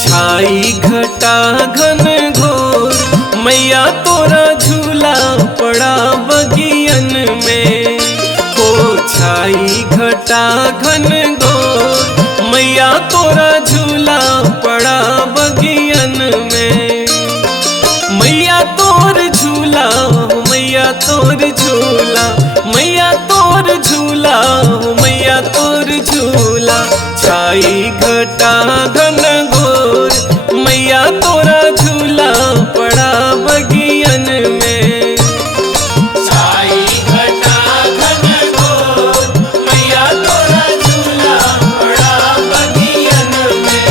छाई घटा घन घोर मैया तोरा झूला पड़ा बगियन में। हो छाई घटा घन घोर मैया तोरा झूला पड़ा बगियन में। मैया तोर झूला हो मैया तोर झूला, मैया तोर झूला हो मैया तोर झूला। छाई घटा घन घोर मैया तोरा झूला पड़ा बगियन में। छाई घटा घन घोर मैया तोरा झूला पड़ा बगियन में।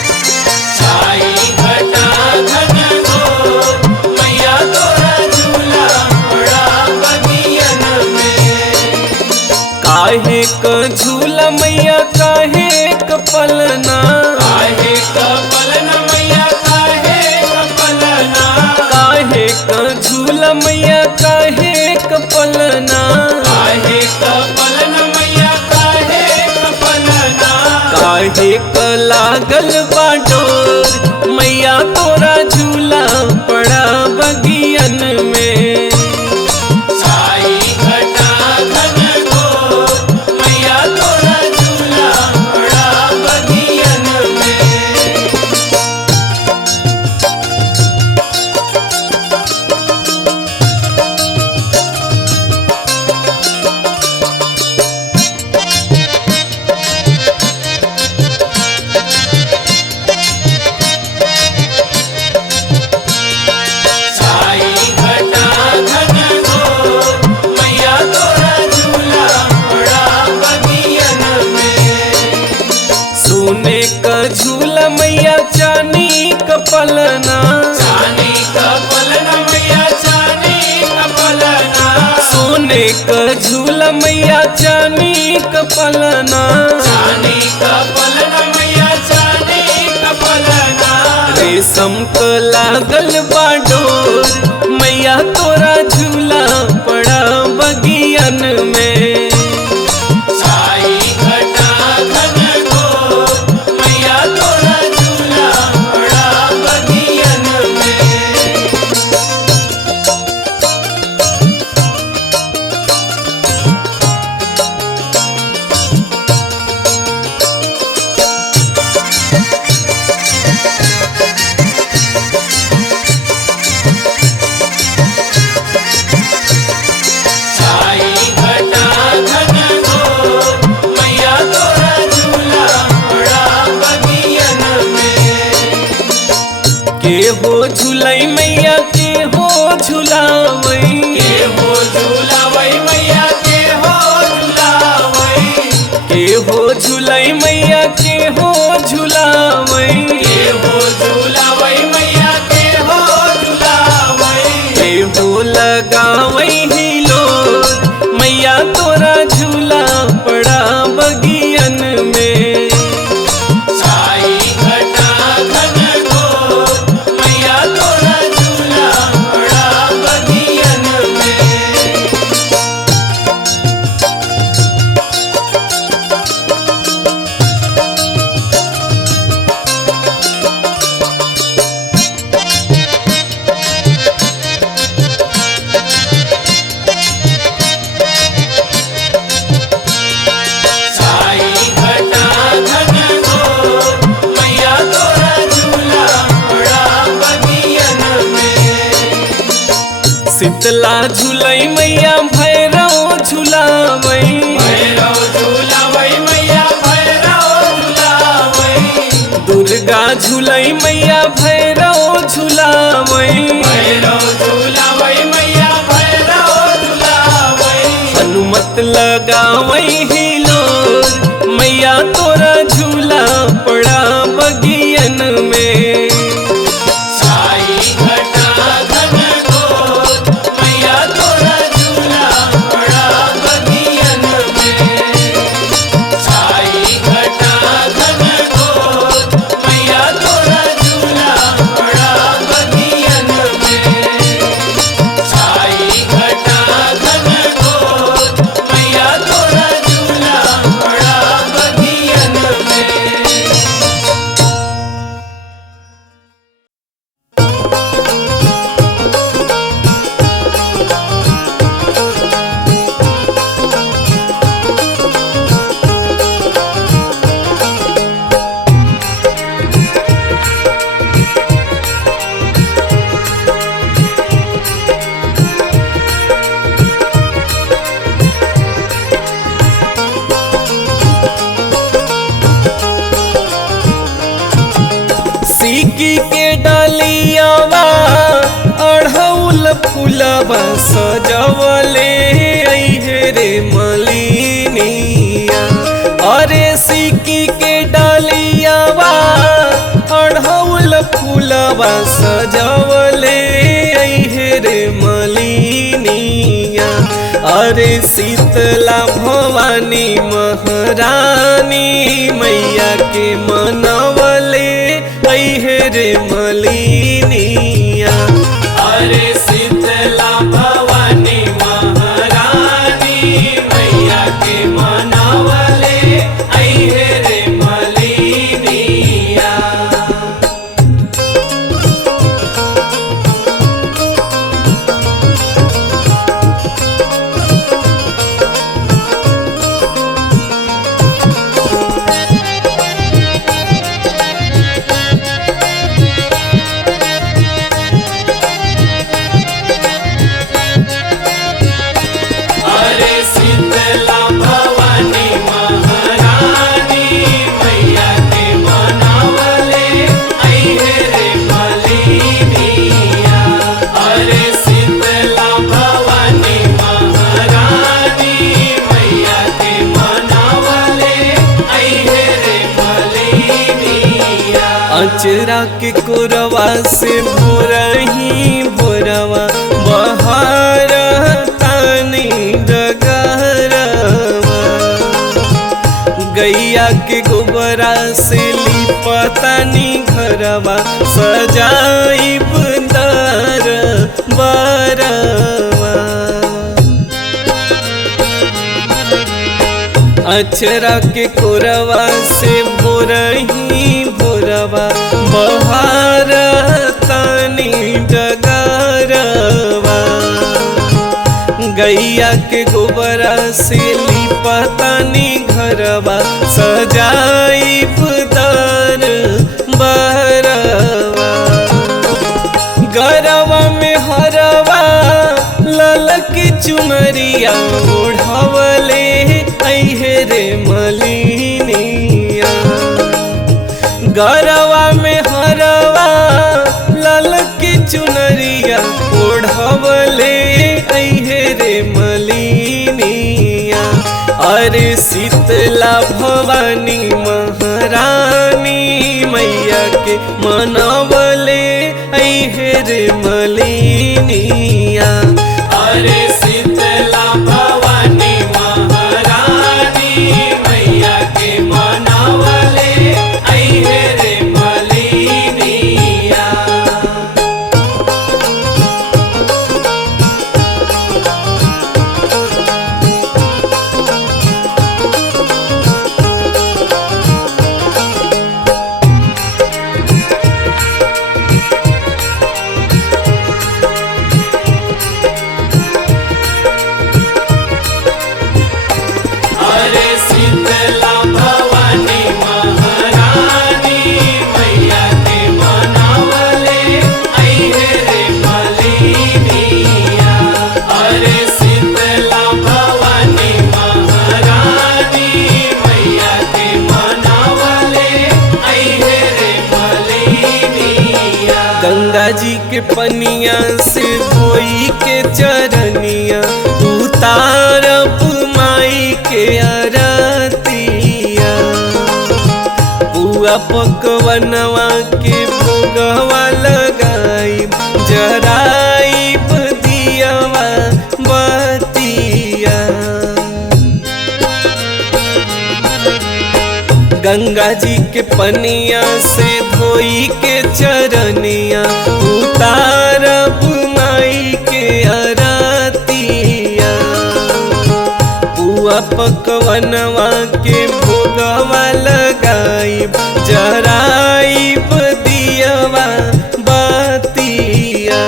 छाई घटा घन घोर मैया तोरा झूला पड़ा बगियन में। काहे क झूला मैया काहे क पलना, काहे क पलना मैया काहे क पलना। काहे क झूला मैया काहे क पलना। काहे क पलना मैया काहे क पलना। काहे क लागल बा डोर मैया तोरा झूला पड़ा बगियन में। छाई घटा घन घोर मैया तोरा झूला पड़ा बगियन में। छाई घटा घन घोर मैया तोरा झूला पड़ा बगियन में। सोने क झूला मैया चांदी क पलना। चांदी क पलना मैया चांदी क पलना। सोने क झूला मैया चांदी क पलना। चांदी क पलना मैया चांदी क पलना। रेशम क लागल बा डोर मैया तोरा झूला पड़ा बगियन में। छाई घटा घन घोर मैया तोरा झूला पड़ा बगियन में। छाई घटा घन घोर मैया तोरा झूला पड़ा बगियन में। के हो झूलई मैया के हो झूलावई। के हो झूलावई मैया के हो झूलावई। के हो झूलई मैया के हो झूलावई। के हो झूलावई मैया के हो झूलावई। के हो लगावई हिलोर मैया तोरा झूला पड़ा बगियन में। छाई घटा घन घोर मैया तोरा झूला पड़ा बगियन में। छाई घटा घन घोर मैया तोरा झूला पड़ा बगियन में। शीतला झूलई मैया भैरव झूलावई। भैरव झूलावई मैया भैरव झूलावई। दुर्गा दुर्गा झूलई मैया भैरव झूलावई भैरव झूलावई मैया भैरव झूलावई हनुमत लगावई हिलोर मैया तोरा झूला पड़ा बगियन में छाई घटा घन घोर मैया तोरा झूला पड़ा बगियन में छाई घटा घन घोर मैया तोरा झूला पड़ा बगियन में छाई घटा घन घोर मैया तोरा झूला पड़ा बगियन में सीकी के डालियावा अढ़ौल फूलबा सजवले अइहे रे मलिनिया अरे सीकी के डालियावा अढ़ौल फूलबा सजवले अइहे रे मलिनिया अरे शीतला भवानी महारानी मैया के मनवले अइहे रे मलिनिया अरे शीतला भवानी महारानी मैया के मनावले अइहे रे मलिनिया अरे शीतला भवानी महारानी मैया के मनावले अइहे रे मलिनिया अरे शीतला भवानी महारानी मैया के मनावले अइहे रे मलिनिया अचरा के कोरवा से भोरही भोरवा बहार तानी डगरवा गैया के गोबरा से लिपतानी घरवा सजाइब दर बरवा अचरा के कोरवा से भोरही भोरवा बहार तानी डगरवा गैया के गोबरा से लिपतानी घरवा सजाइब दर बरवा गरवा में हरवा ललक चुनरिया ओढ़वले अइहे रे मलिनिया गरवा में हरवा ललक चुनरिया ओढ़वले अइहे रे मलिनिया अरे शीतला भवानी महारानी मैया के मनवले अइहे रे मलिनिया अरे शीतला भवानी महारानी मैया के मनावले अइहे रे मलिनिया गंगा जी के पनिया से धोई के चरनिया उतारब माई के आरतिया। बुआ पकवनवा के भोगवा लगाई जराइब दियवा बतिया। गंगा जी के पनिया से धोई के चरनिया उतारब माई के आरतिया। बुआ पकवनवा के भोगवा लगाइब जराइब दियवा बतिया।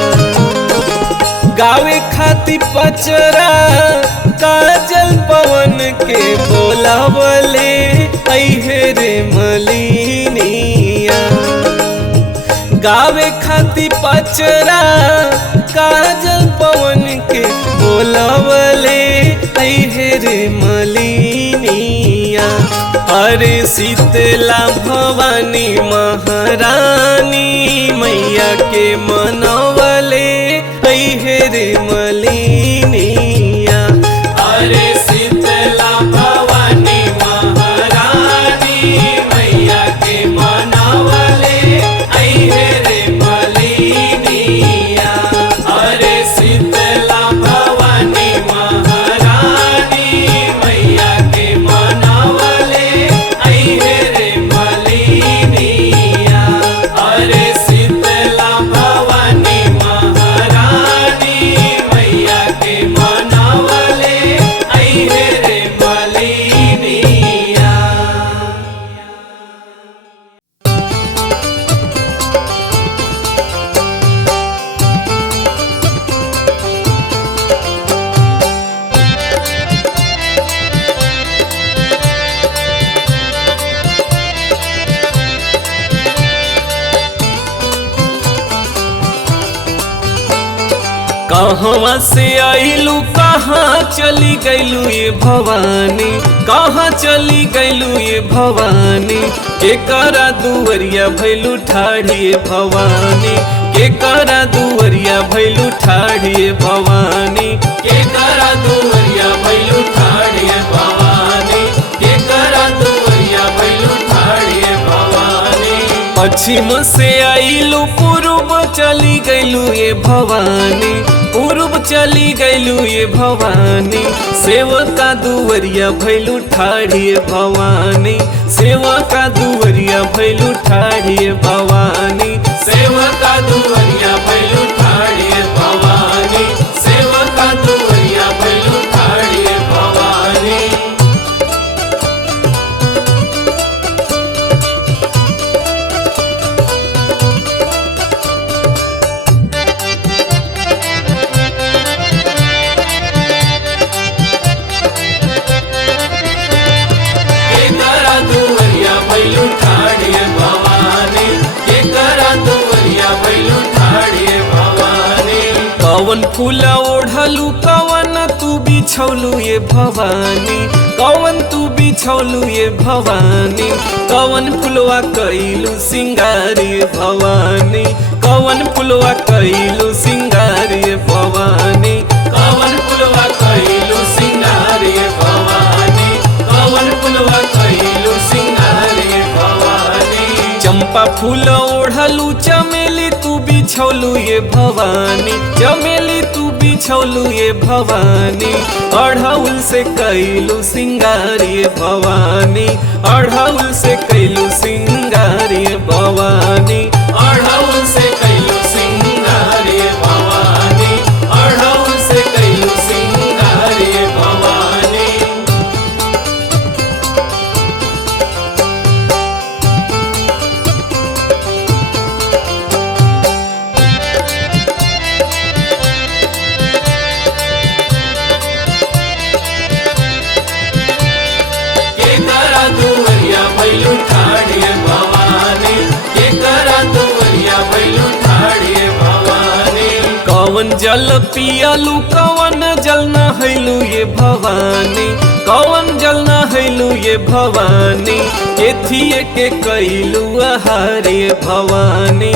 गावे खातिर पचरा काजल पवन के बोलावले अइहे रे मलिनिया। गावे खातिर पचरा काजल पवन के बोलावले अइहे रे मलिनिया। अरे शीतला भवानी महारानी मैया के मनवले अइहे रे मलिनिया। अरे शीतला भवानी महारानी मैया के मनावले अइहे रे मलिनिया। अरे शीतला भवानी महारानी मैया के मनावले अइहे रे मलिनिया। अरे शीतला भवानी महारानी मैया के मनावले अइहे रे मलिनिया। कहवा से आइलू कहाँ चली गइलू ये भवानी। कहाँ चली गइलू ये भवानी। केकरा दुवरिया भइलू ठाढ़िए भवानी। केकरा दुवरिया भइलू ठाढ़िए भवानी। केकरा दुवरिया भइलू ठाढ़िए भवानी। केकरा दुवरिया भइलू ठाढ़िए भवानी। पश्चिम से आइलू पूर्व चली गइलू ये भवानी। पूर्व चली गइलू ये भवानी। सेवका दुवरिया भइलू ठाढ़िए भवानी। सेवका दुवरिया भइलू ठाढ़िए भवानी। सेवका दुवरिया भइलू ठाढ़िए भवानी। सेवका दुवरिया भइलू ठाढ़िए भवानी। केकरा दुवरिया भइलू ठाढ़िए भवानी। केकरा दुवरिया भइलू ठाढ़िए भवानी। कवन फूल ओढ़लू कवन तू बिछौलू ये भवानी। कवन तू बिछौलू ये भवानी। कवन फुलवा कइलू सिंगारी भवानी। कवन फुलवा कइलू सिंगारी भवानी। कवन फुलवा कइलू सिंगारी भवानी। कवन फुलवा कइलू सिंगारी भवानी। चंपा फूल ओढ़लू चमेली तू बिछौलू ये भवानी। चमेली तू बिछौलू ये भवानी। अढ़ौल से कइलू सिंगारी भवानी। अढ़ौल से कइलू सिंगारी भवानी। अढ़ौल से कइलू सिंगारी भवानी। अढ़ौल से कइलू सिंगारी भवानी। केकरा दुवरिया भइलू ठाढ़िए भवानी। केकरा दुवरिया भइलू ठाढ़िए भवानी। कवन जल पियलू कवन जल नहैलू ये भवानी। कवन जल नहैलू ये भवानी। केथिए के कइलू आहार ये भवानी।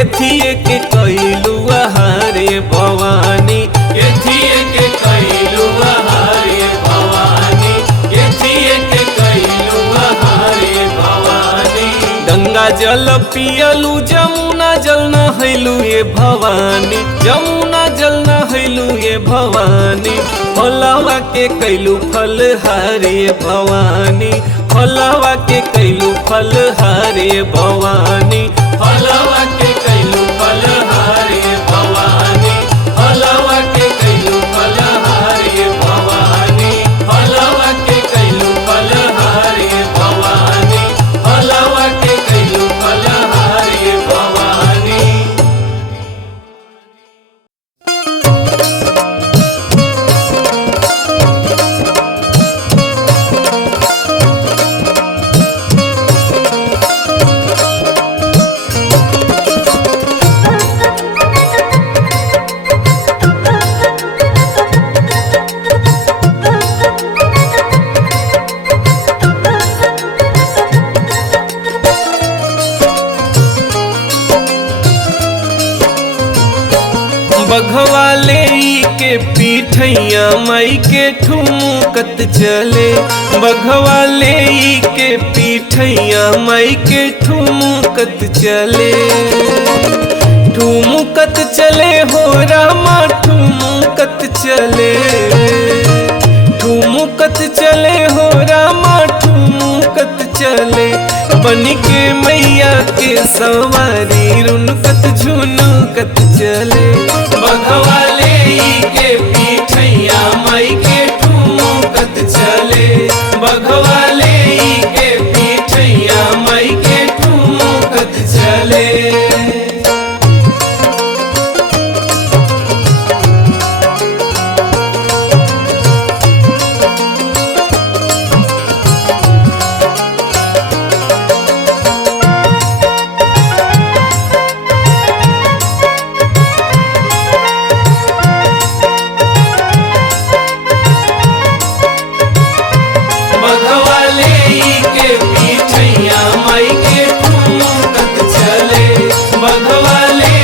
एथिए के कैलू हारे भवानी, एथिए के कैलू हारे भवानी, एथिए के कैलू हारे भवानी। गंगा जल पियलू जमुना जल नहैलू ये भवानी, जमुना जल नहैलू ये भवानी। फलवा के कैलू फल हारे भवानी, फलवा के कैलू फल हारे भवानी, फलवा के कैलू फल हारे भवानी, फलवा के कैलू फल हारे भवानी, फलवा के कैलू फल हारे भवानी, फलवा के कैलू फल हारे भवानी। बघवा ले के पीठैया माई के ठुमकत चले, बघवा ले के पीठैया माई के ठुमकत चले, ठुमकत चले हो रामा ठुमकत चले, ठुमकत चले हो रामा ठुमकत चले। बन के मैया के सवारी रुनकत झुनकत चले, बघवा ले के पीठैया माई के ठुमकत चले, बघवा ले के पीठैया माई के ठुमकत चले। बघवा ले के पीठैया माई के ठुमकत चले, बघवा ले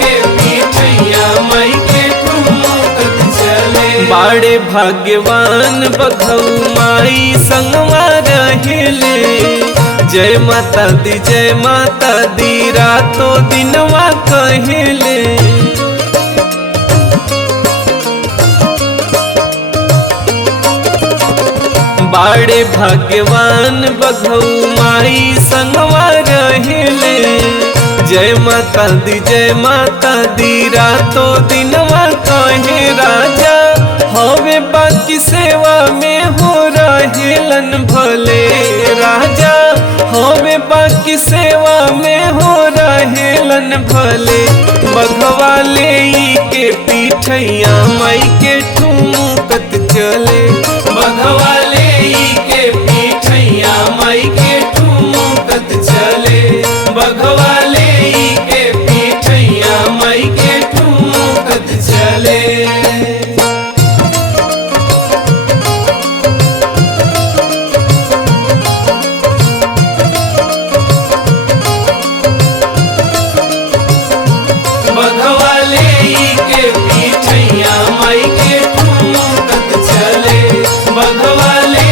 के पीठैया माई के ठुमकत चले। बाड़े भाग्यवान बघऊ माई संगवा रहेले, जय माता दी रातों दिनवा कहेले। बाड़े भाग्यवान बघऊ माई संगवा रहेले, जय माता दी रातों दिनवा कहे। राजा हवे बाकी सेवा में हो रहेलन भले, राजा हवे बाकी सेवा में हो रहेलन भले। बघवा ले के पीठैया माई के ठुमकत चले, बघवा ले के पीठैया माई के ठुमकत चले, बघवा ले के पीठैया माई के ठुमकत चले। बघवा ले के पीठैया माई के ठुमकत चले, बघवा ले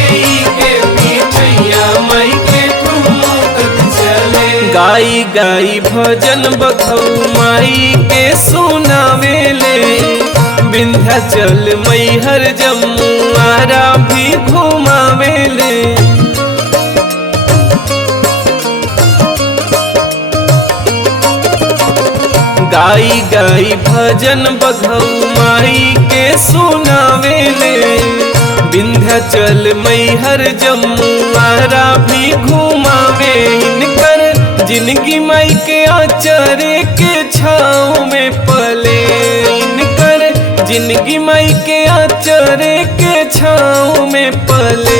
के पीठैया माई के ठुमकत चले। गाई गाई भजन बघऊ माई के सुनावेले, विंध्याचल मैहर जम्मू आरा भी घुमावेले। गाई गाई भजन बघऊ माई के सुनावेले, विंध्याचल मैहर जम्मू आरा भी घुमावे। इनकर जिंदगी माई के आचरे के छाँव में पले, इनकर जिंदगी माई के आचरे के छाँव में पले।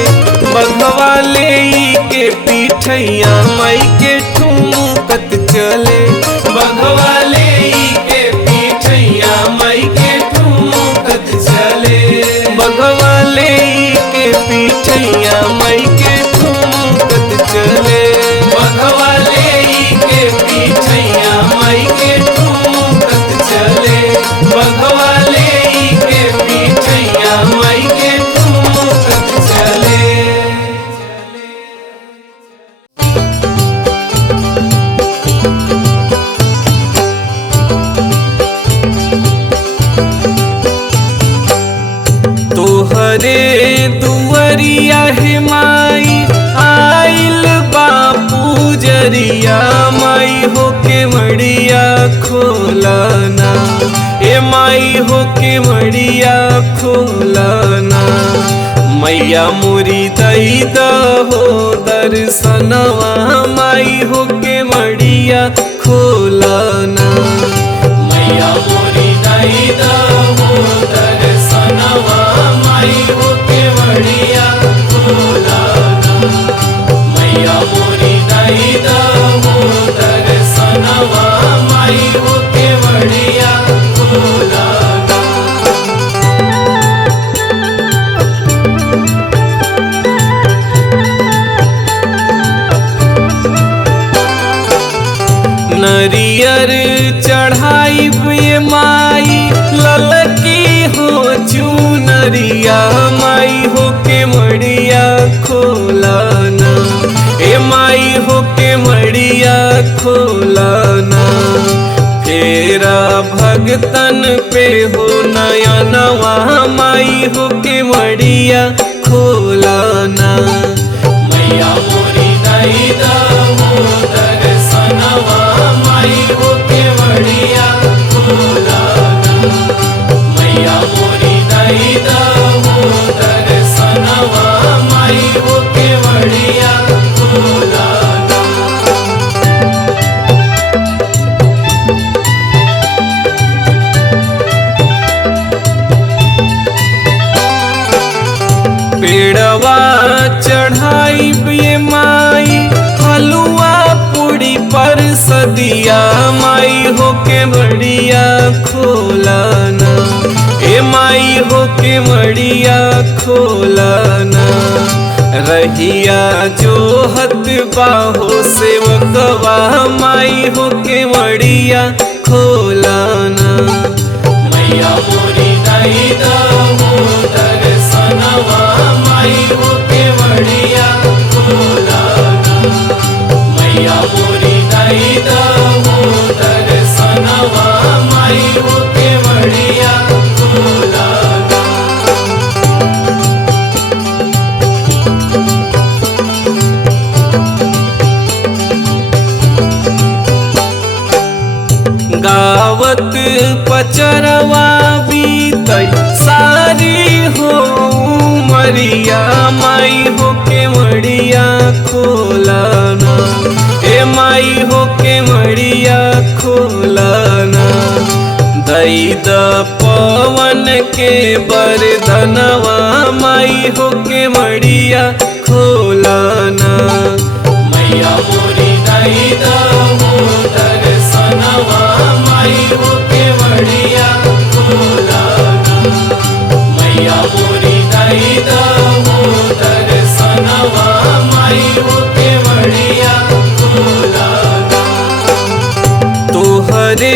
बघवा ले के पीठैया माई के ठुमकत चले, बघवा ले के पीठैया माई के ठुमकत चले, बघवा ले के पीठैया माई के ठुमकत चले, बघवा ले के पीठैया माई के तोहरे दुअरिया हे माई आइल बापू जरिया माई हो के मड़िया खोलना ए माई हो के मड़िया खोलना मैया मोरी दई दहो दर्शनवा माई हो के मड़िया खोलना मैया मोरी दई दहो दर्शनवा माई हो के मड़िया खोलना मैया मोरी दई दहो दर्शनवा माई हो के मड़िया खोलना नरियर चढ़ाई ये माई ललकी हो चुनरिया माई हो के मड़िया खोलना ए माई हो के मड़िया खोलना तेरा भगतन पे हो नयनवा माई हो के मड़िया खोलना मैया मोरी दई दहो दर्शनवा माई हो के मड़िया खोलना मैया मोरी दई दहो दर्शनवा माई हो के मड़िया खोलना पेड़वा चढ़ाई ये माई हलुआ पूड़ी पर सदिया माई हो के मड़िया खोलना ए माई हो के मड़िया खोलना रहिया जो हत बाहो सेवकवा माई हो के मड़िया खोलना मैया मोरी दई दहो दर्शनवा माई हो के मड़िया खोलना मैया मोरी दई दहो दर्शनवा माई हो के मड़िया खोलना गावत पचरवा बीतई सारी हो मरिया माई हो के मड़िया खोलना ए माई हो के मड़िया खोलना दई द पवन के बरदनवा माई हो के मड़िया खोलना मैया मोरी दई दहो दर्शनवा माई हो के मड़िया खोलना मैया मोरी दई दहो दर्शनवा माई हो के मड़िया खोलना तोहरे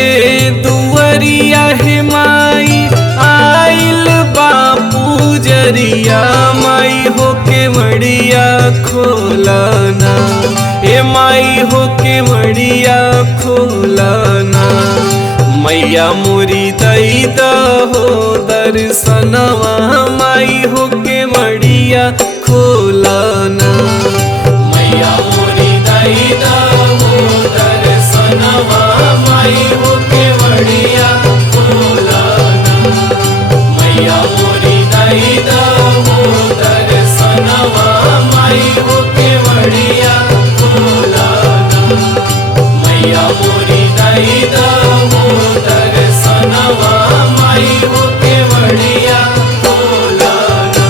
दुअरिया हे माई आइल बापू जरिया माई हो के मड़िया खोलना ए माई हो के मड़िया खोलना मैया मोरी दई दहो दर्शनवा माई हो के मड़िया खोलना मैया मोरी दई दहो दर्शनवा माई हो के मड़िया खोलना मैया मोरी दई दहो दर्शनवा माई हो के मड़िया खोलना मैया मोरी दई दहो दर्शनवा माई हो के मड़िया खोलना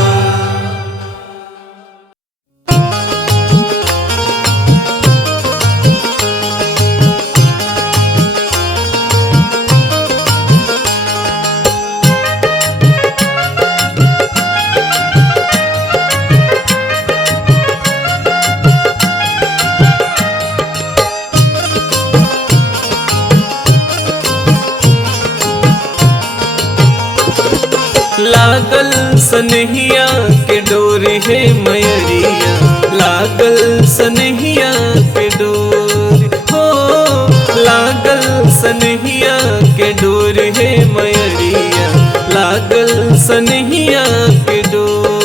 लागल सनहिया के डोर है मयरिया, लागल सनहिया के डोर हो, लागल सनहिया के डोर है मयरिया, लागल सनहिया के डोर।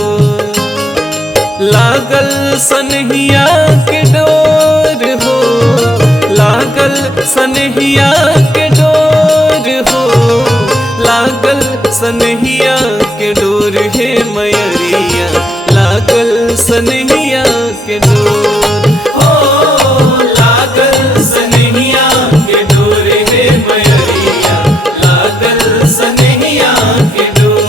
लागल सनहिया के डोर हो, लागल सनहिया के डोर हो, लागल सनहिया के डोर हे मयरिया, लागल सनहिया के डोर हो लागल सनहिया के डोर हे मयरिया, लागल सनहिया के डोर।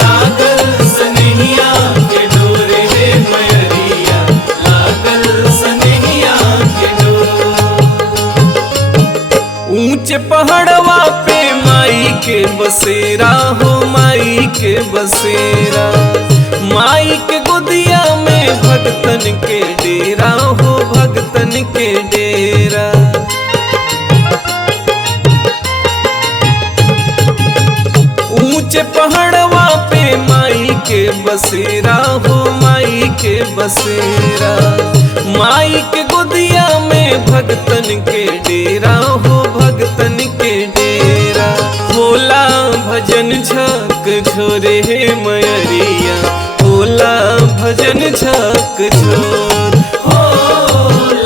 लागल सनहिया के डोर हे मयरिया, लागल सनहिया के डोर। ऊंचे पहाड़वा पे माई के बसेरा हो, माई के बसेरा, माई के गोदिया में भगतन के डेरा हो, भगतन के डेरा। ऊंचे पहाड़वा पे माई के बसेरा हो, माई के बसेरा, माई के गोदिया में भगतन के डेरा हो, भगतन के डेरा। होला भजन झक झोरे हे मयरिया, होला भजन झक झोर हो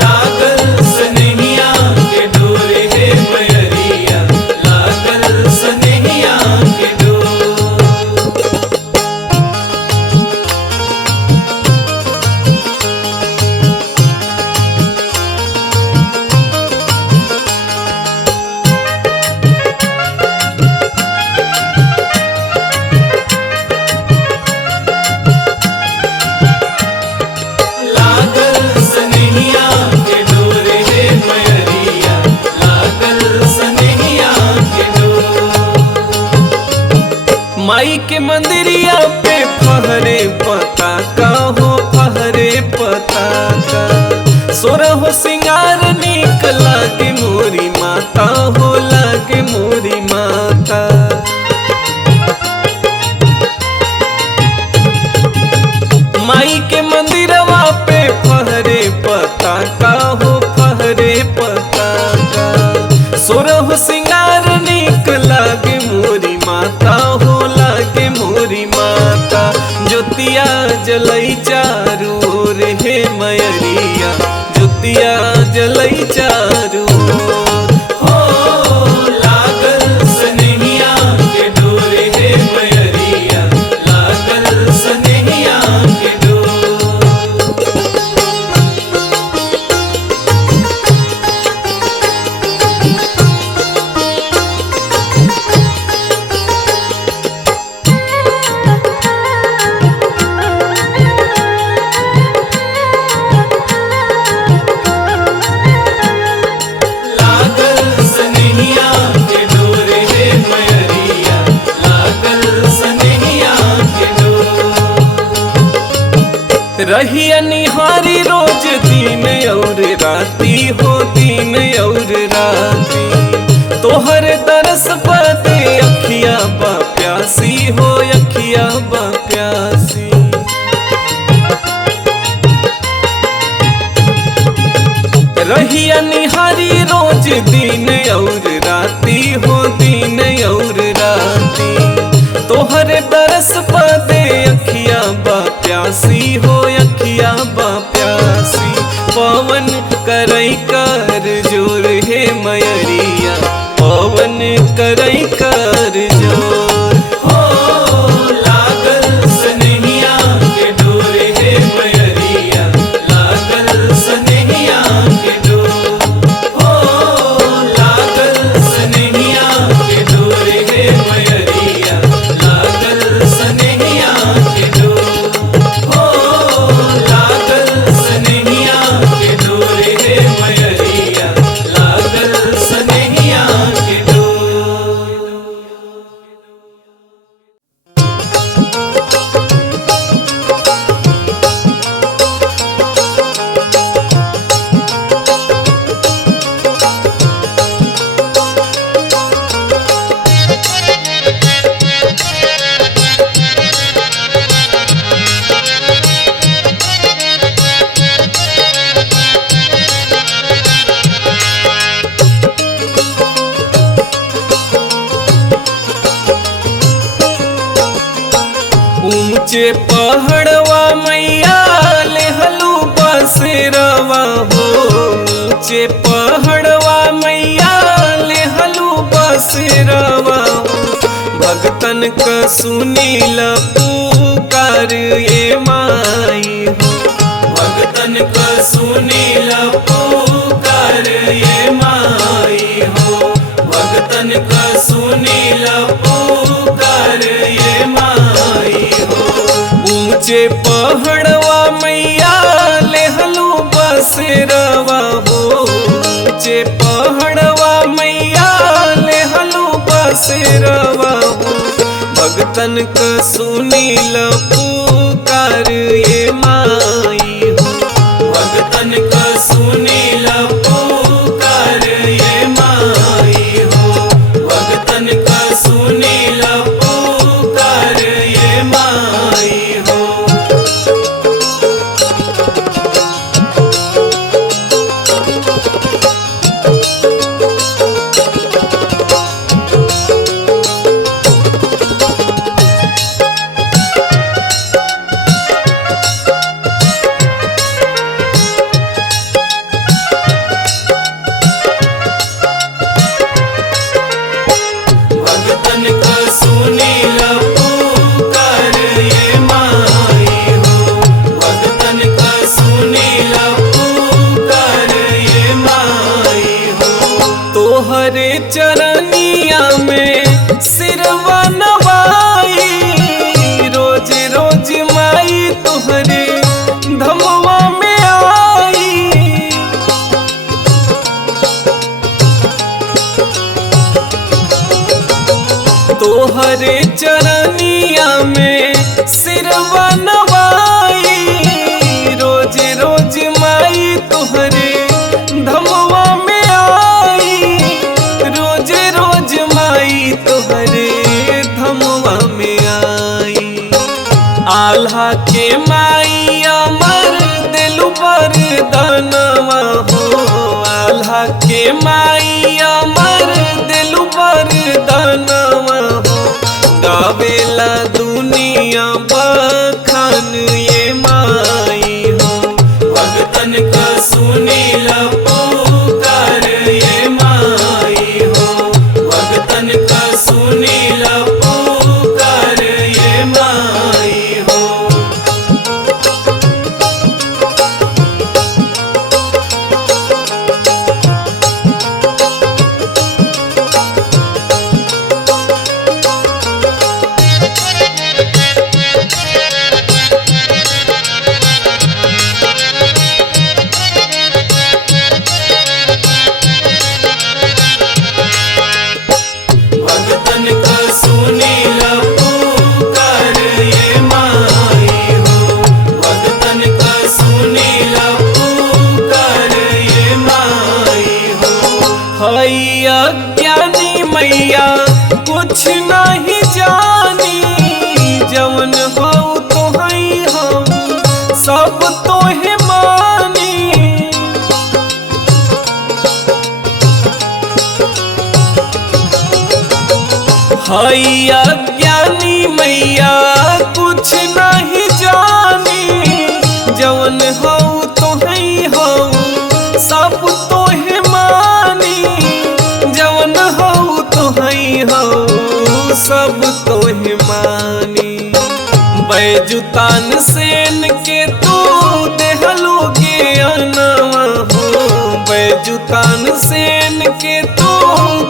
लागल सनहिया के डोर हे मयरिया, लागल सनहिया के डोर। लागल सनहिया के डोर हे मयरिया, लागल सनहिया के डोर। माई के मंदिरिया पे फहरे पताका हो, फहरे पताका, सोरहो सिंगार नीक लागे मोरी माता हो, लागे मोरी माता। माई के मंदिरवा पे फहरे पताका हो, फहरे पताका, सोरह सिंगार नीक लागे मोरी माता हो, लागे मोरी माता। ज्योतिया जलई चारू ओर हे मयरिया, ज्योतिया जलई चारू ओर हो लागल सनहिया के डोर हे मयरिया, लागल सनहिया के डोर। लागल सनहिया के डोर हे मयरिया, लागल सनहिया के डोर। रहिया निहारी रोज दिन और राती हो, दिन और राती, तोहर तरस पाते अखिया बा प्यासी हो, अखिया बा प्यासी। रहिया निहारी रोज दिन और राती हो, दिन और राती, तोहर तरस पाते अखिया बा प्यासी हो, अखिया बा प्यासी। पवन करई कर जोर हे मयरिया, पवन करई कर जोर हो लागल सनहिया के डोर हे मयरिया, लागल सनहिया के डोर। हो लागल सनहिया के डोर हे मयरिया, लागल सनहिया के डोर। हो लागल सनहिया के डोर हे मयरिया, लागल सनहिया के डोर। ऊंचे पहाड़वा मैया लेहलू बसेरवा हो। ऊंचे पहाड़वा मैया लेहलू बसेरवा हो। भगतन का सुनील पुकार ये माई हो। भगतन का सुनील पुकार ये माई हो। भगतन का सुनील पुकार ये माई हो। ऊंचे पहाड़वा मैया लेहलू बसेरवा हो। ऊंचे पहाड़वा मैया लेहलू बसेरवा हो। भगतन का सुनील पुकार ये माई हो। भगतन का सुनील पुकार ये माई हो। भगतन का सुनील पुकार ये माई हो। भगतन का सुनील पुकार ये माई हो। भगतन का सुनील पुकार ये माई हो। तोहरे चरनिया में सिरवा नवाई। रोज रोज माई तोहरे धमवा में आई। तोहरे चरनिया में सिरवा नवाई। रोज रोज माई तोहरे धमवा में आई। रोज रोज माई तोहरे धमवा में आई। आल्हा के माई अमर दिलु बरदानवा हो। आल्हा के माई अमर दिलु बरदानवा हो। गावेला दुनिया बखान ये माई हो। भगतन का सुनील पुकार ये माई हो। भगतन का सुनील पुकार ये माई हो। भगतन का सुनील पुकार ये माई हो। भगतन का सुनील पुकार ये माई हो। हई अज्ञानी मैया कुछ नहीं जानी। जवन हो तो हई हम सब तोहे मानी। हई अज्ञानी मैया कुछ नहीं जानी। जवन हो तो हई हो सब तोहे मानी। जवन हो तो हई हो सब तोहे मानी। बैजुतान सेन के तू देहलो ज्ञानवा हो। बैजुतान सेन के तू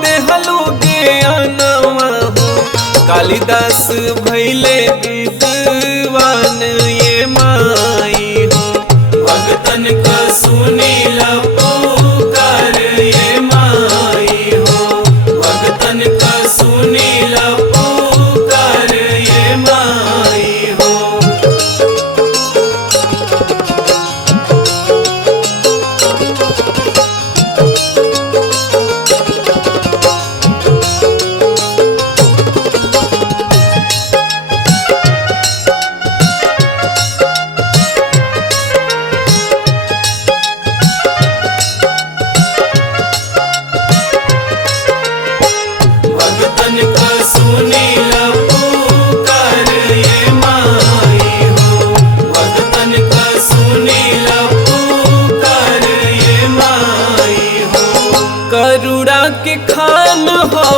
देहलो ज्ञानवा हो। कालिदास भैले विद्वान ये माई हो। भगतन का सुनील पुकार ये माई हो। भगतन का सुनील पुकार ये माई हो।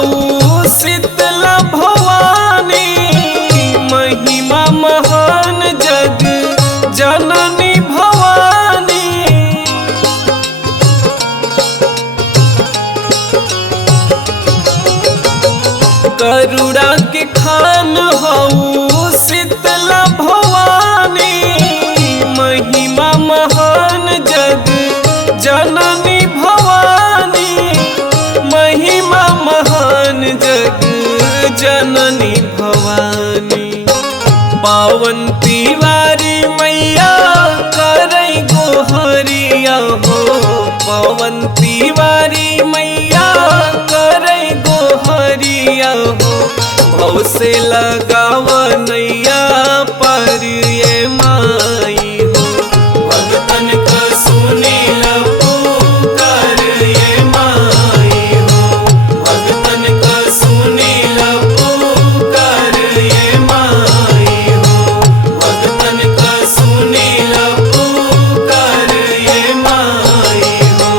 हऊ शीतला भवानी महिमा महान जग जननी भवानी करुणा के खान हऊ शीतला भवानी महिमा महान जग जननी भवानी महिमा महान जग जननी भवानी पावन तिवारी मैया करई गोहरिया हो पावन तिवारी मैया करई गोहरिया हो भव से लगाव नैया पर ये माई हो भगतन का सुनील पुकार ये माई हो भगतन का सुनील पुकार ये माई हो भगतन का सुनील पुकार ये माई हो।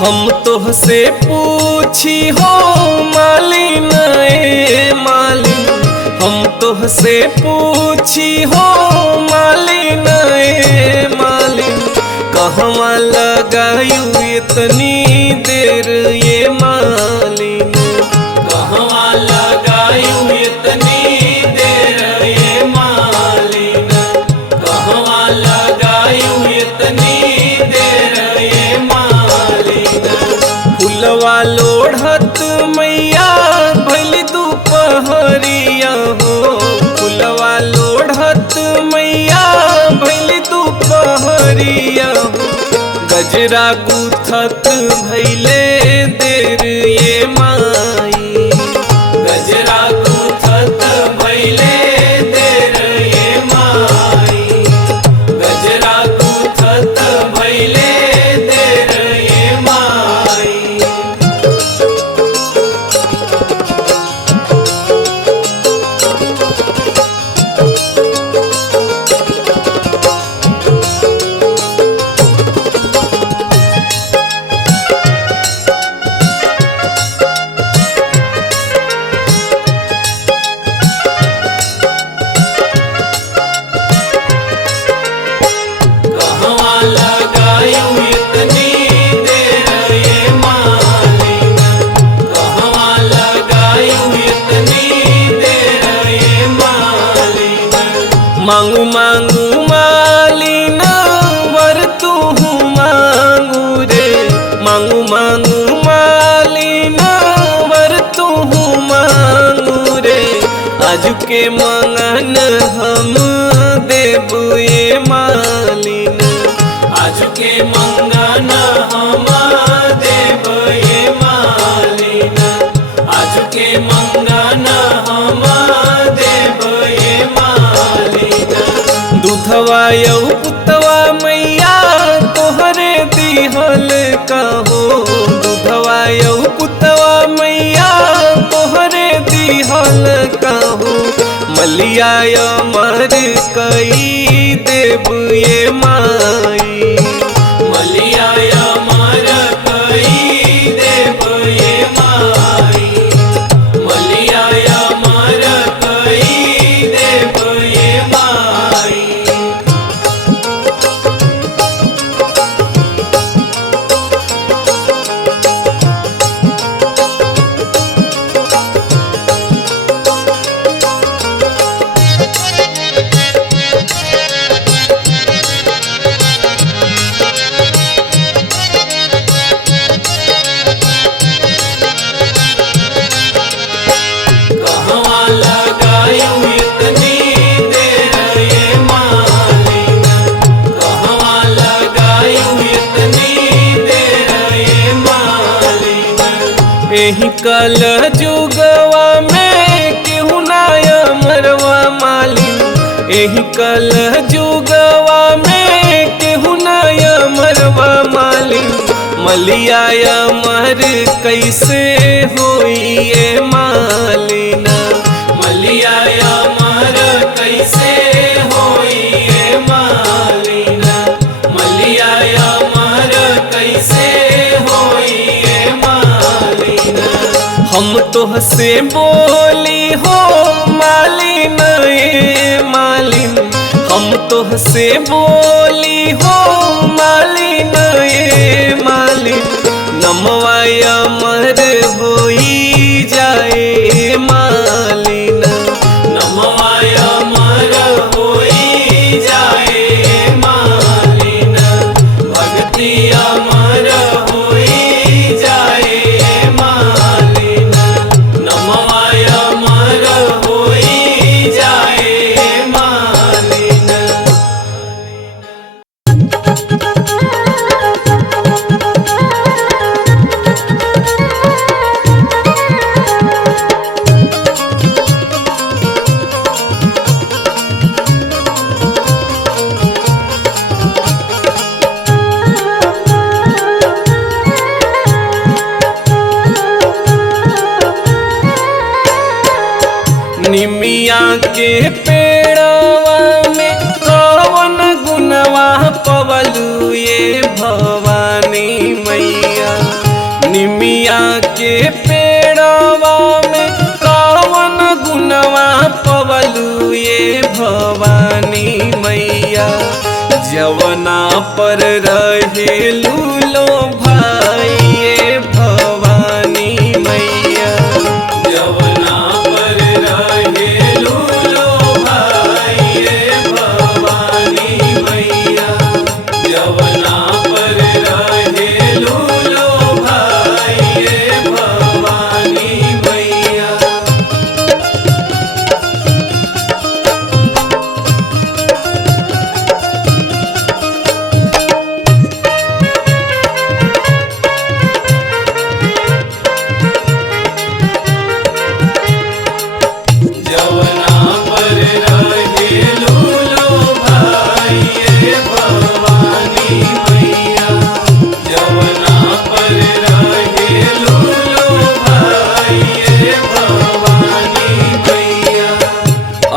हम तोहसे पूछी हो मालिन ए मालिन हम तोहसे पूछी हो मालिन ए मालिन कहवा लगायू इतनी देर ये मालिन कहवा लगायू इतनी देर ये मालिन कहवा लगायू इतनी देर ये मालिन फुलवा लोढ़त मैया भइल दुपहरिया हो फुलवा लोढ़त मैया भइल दुपहरिया हो गजरा गुथत भइले देर ये माई गजरा गुथत भइले देर ये माई गजरा गुथत भइले देर ये माई। कहवा लगायू इतनी देर ये मालिन कहवा लगायू इतनी देर ये मालिन मांगू मांगू मालिन वर तू मांगू रे मांगू मांगू मालिन वर तू मांगू रे आज के मंगन हम देबू ये मालिन आज के मंगन हम देब ये मालिन आज के मंगन हम देब ये मालिन दूधवा यौ पुतवा मैया तोहरे दिहल कहो दूधवा यौ पुतवा मैया तोहरे दिहल कहो मलिया अमर कई देव ये माई मलिया अमर कई देव ये माई मलिया अमर कई देव ये माई। कल जुगवा में केहू नया मरवा मालिन मलिया अमर कैसे होइए मालिना मलिया अमर कैसे होइए मालिना मलिया अमर कैसे होइए मालिना। हम तोहसे बोली हो मालिन ए मालिन हम तोहसे बोली हो मालिन ए मालिन नमवा अमर होई जाए मालिन नमवा अमर होई जाए मालिना भक्ति अमर होई जाए मालिना नमवा अमर होई जाए मालिना। निमिया के पेड़वा में कवन गुनवा पवलू ये भवानी मैया निमिया के पेड़वा में कवन गुनवा पवलू ये भवानी मैया जवना पर रहेलू लो भाई ये भवानी मैया जवना पर रहेलू लो भाई ये भवानी मैया जवना पर रहेलू लो भाई ये भवानी मैया। जवना पर रहेलू लो भाई ये भवानी मैया जवना पर रहेलू लो भाई ये भवानी मैया।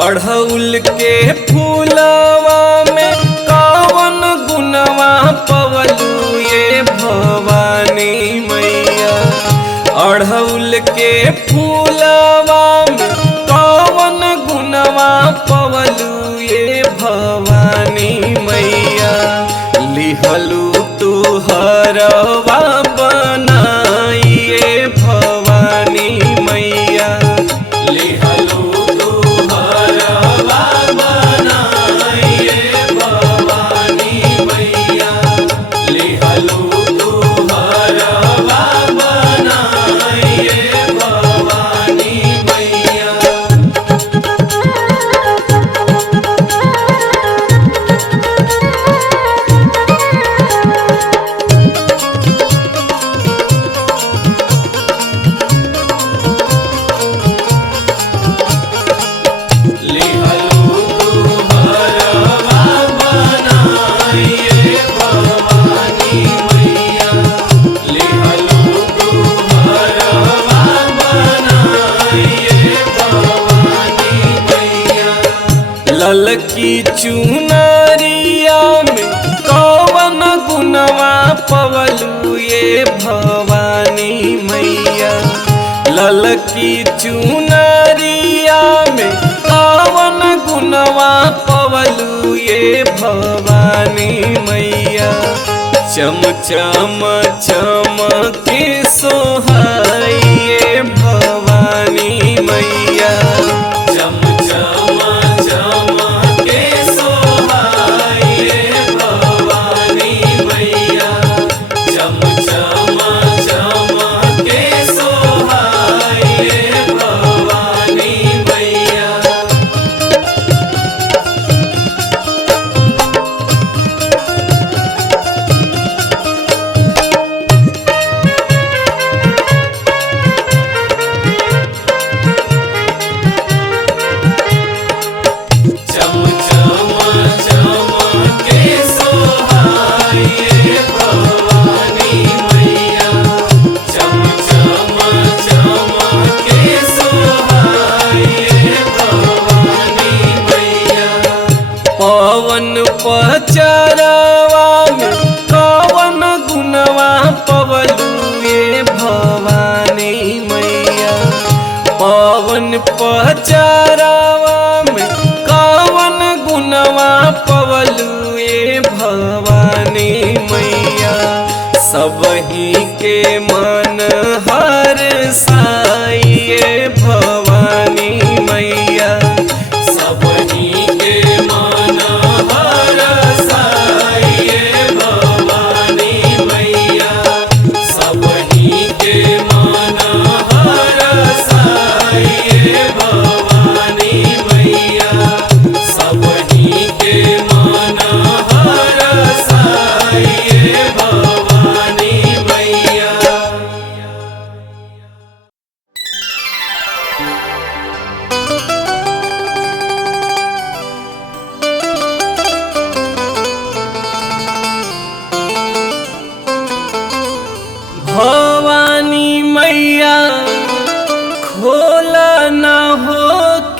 अढ़उल के फूलवा में कवन गुनवा पवलू ये भवानी मैया अढ़उल के फूलवा में कवन गुनवा पवलू ये भवानी मैया लिहलू तू हरवा बनाइए भवानी मैया लिहलू तू हरवा बनाइए भवानी मैया लिहलू तू हरवा बनाइए भवानी मैया। लिहलू तू हरवा बनाइए भवानी मैया लिहलू तू हरवा बनाइए भवानी मैया। ललकी चुनरिया में कवन गुनवा पवलू ये भवानी मैया ललकी चुनरिया में कवन गुनवा पवलू ये भवानी मैया चम चम चमके सोहाइए भवानी मैया चम चम चमके सोहाइए भवानी मैया चम चम चमके सोहाइए भवानी मैया। पवन पचरवा में कवन गुनवा पवलू ये भवानी मैया। पवन पचरवा में कवन गुनवा पवलू ये भवानी मैया। सबही के मन हर साइए भवानी मैया। सबही के मन हर साइए भवानी मैया। सबही के मन हर साइए भवानी मैया। सबही के मन हर साइए भवानी मैया। भवानी मैया खोला न हो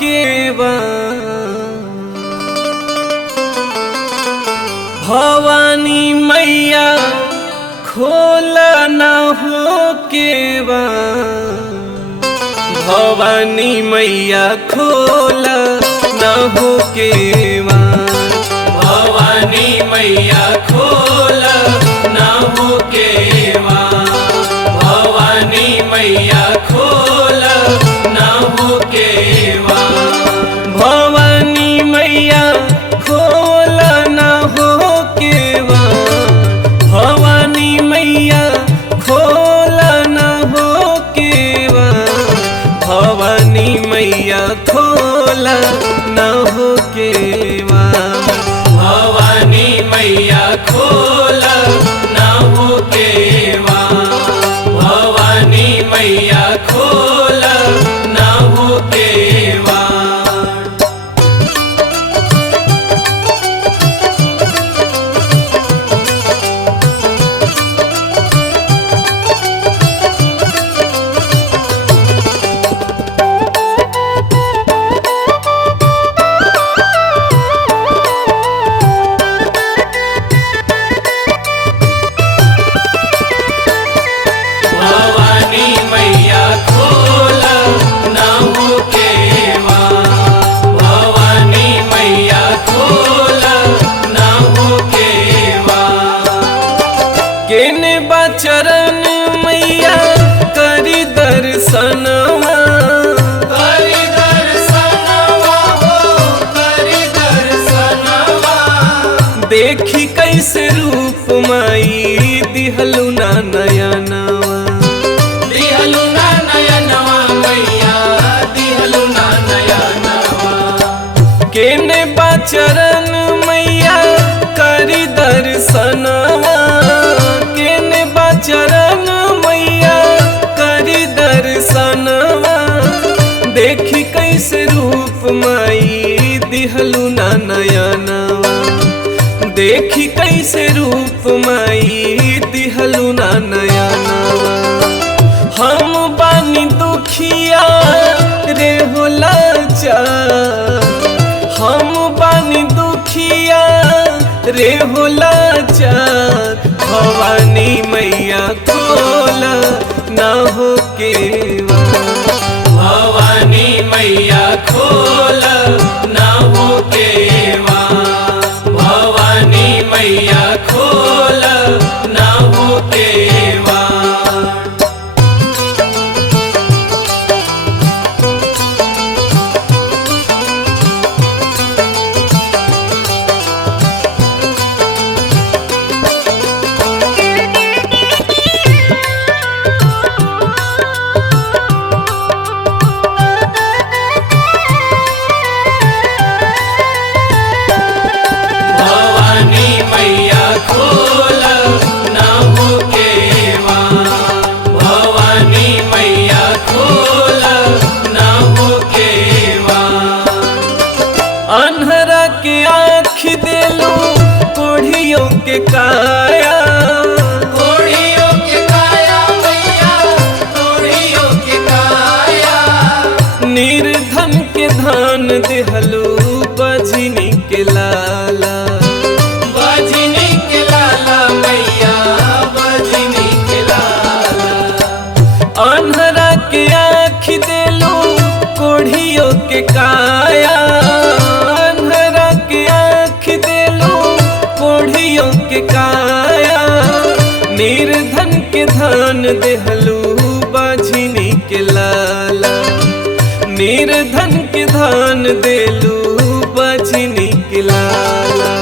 केवाड़। भवानी मैया खोला न हो केवाड़। भवानी मैया खोला न हो केवाड़। भवानी मैया खोल ना हो केवाड़। भवानी मैया खोल ना हो केवाड़। भवानी मैया खोला न हो केवाड़। भवानी मैया खोला न हो केवाड़। भवानी मैया खोला न हो केवाड़। भवानी मैया खोल ना हो केवाड़। भवानी मैया खोल ना हो केवाड़। भवानी मैया खोल ना हो केवाड़। भवानी मैया खोल ना हो केवाड़। केने बचरन मैया करी दर्शनवा। करी दर्शनवा हो करी दर्शनवा। देखी कैसे रूप माई दिहलु ना नयनवा। दिहलु ना नयनवा मैया। दिहलु ना नयनवा। केने बचरन मैया करी दर्शनवा। केने बचरन मैया करी दर्शनवा। देखी कैसे रूप माई दिहलु ना नयनवा। देखी कैसे रूप माई दिहलु ना नयनवा। हम बानी दुखिया रे होला चार। हम बानी दुखिया रे होला चार। भवानी मैया खोला ना हो केवाड़। भवानी मैया खोल ना हो केवाड़। भवानी मैया खोल ना हो केवाड़। भवानी मैया खोल ना हो केवाड़। भवानी मैया खोल ना हो केवाड़। अन्हरा के आँख देलू कोढ़ियों के काया। कोढ़ियों के काया मैया। कोढ़ियों के काया। निर्धन के धान देहलू बजनी के लाला। देहलू बाझिनी के लाला, निर्धन के धान देलू बाझिनी के लाला।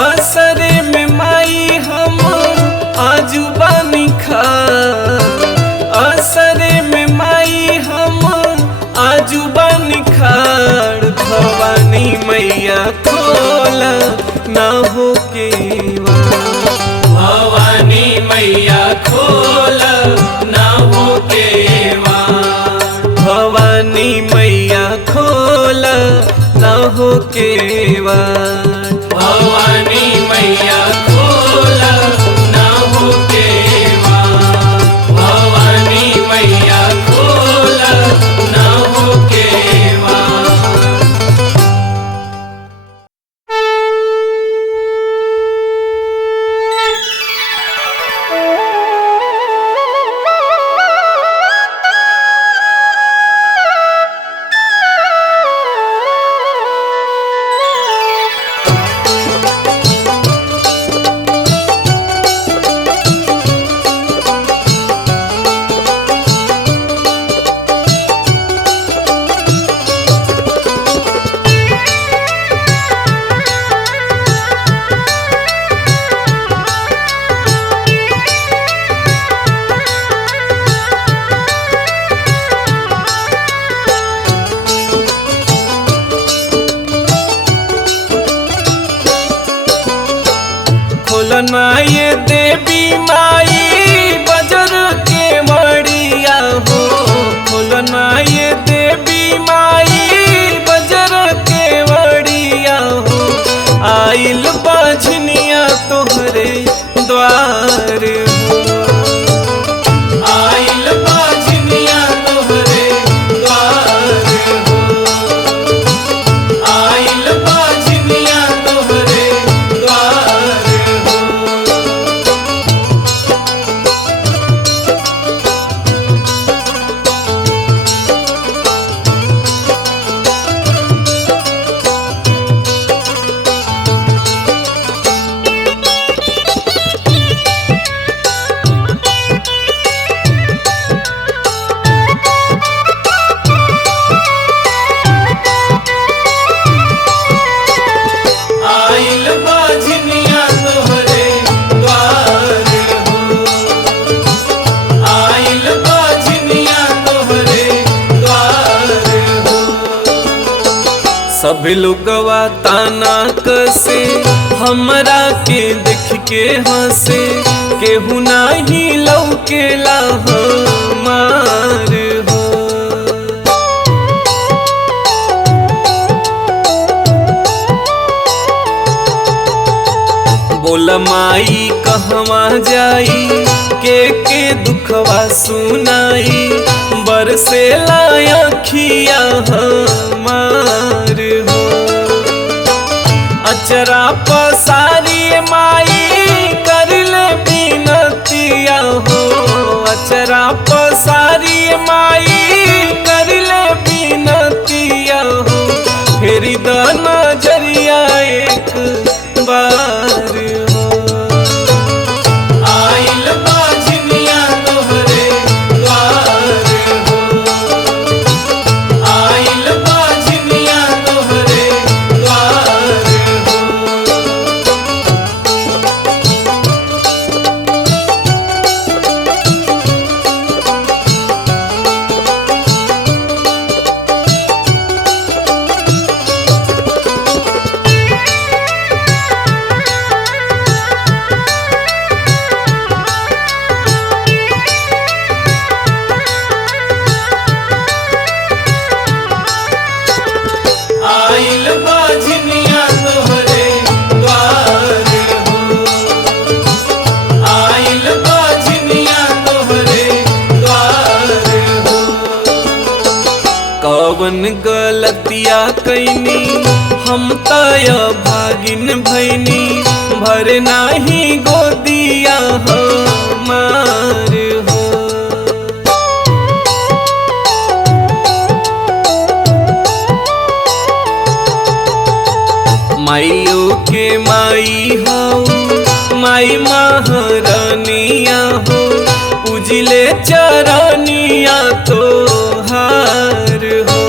असरे में माई हम आजू बानी खा, असरे में माई हम आजू बानी खाड़। भवानी मैया खोला ना हो के भवानी मैया खोला ना हो केवाड़। भवानी मैया खोला ना हो केवाड़। भवानी मैया खोला ना हो केवाड़। भवानी मैया खोला ना हो केवाड़। खोलना ये देवी माई बजर के मड़िया हो, खोलना ये देवी माई बजर के मड़िया हो। आइल बाझनिया तोहरे द्वार हो, आइल बाझनिया तोहरे द्वार हो। आइल बाझनिया तोहरे द्वार हो। आइल बाझनिया तोहरे द्वार हो। आइल बाझनिया तोहरे द्वार हो। सब लोगवा ताना कसे हमरा के देख के हंसे, केहू नाही लौकेला हमार हो। बोल माई कहवा जाई, के दुखवा सुनाई। बरसे लायखिया हमार हो, अचरा पसारी माई कर ले बिनतिया हो। अचरा पसारी माई कर ले बिनतिया हो। फेरी द नजरिया एक बार हो। आइल बाझनिया तोहरे द्वार हो। आइल बाझनिया तोहरे द्वार हो। आइल बाझनिया तोहरे द्वार हो। आइल बाझनिया तोहरे द्वार हो। कवन गलतिया कैनी हम तय भागिन भैनी, भर नाही गोदिया हमार हो। माइयो के माई हो, माई महारानिया हो। पूजिले चरनिया तोहार हो।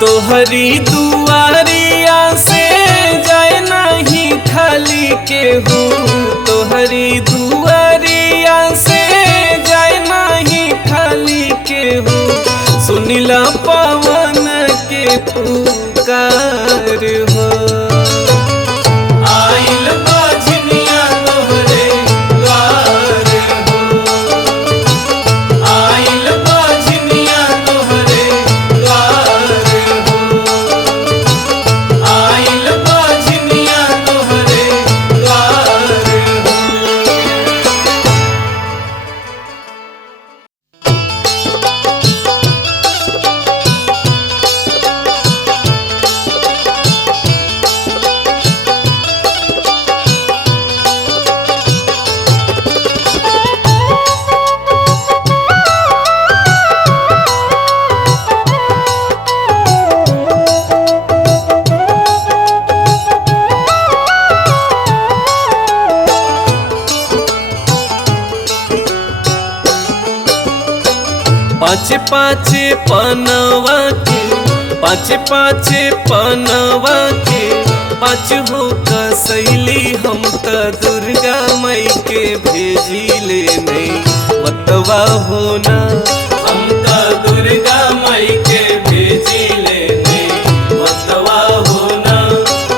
तोहरी दुआरिया से जाए नहीं खाली केहू, तोहरी दुआरिया से जाए नहीं खाली केहू। सुनिला पवन के पुकार हो। आइल बाझनिया तोहरे द्वार हो, आइल बाझनिया तोहरे द्वार हो, आइल बाझनिया तोहरे द्वार हो। पाँच पाँच पनवा के, पाँच पाँच पनवा के, पाँच हो कसैली हम त दुर्गा माई के भेजी ले नहीं मतवा होना। हम त दुर्गा माई के भेजी ले नहीं मतवा होना,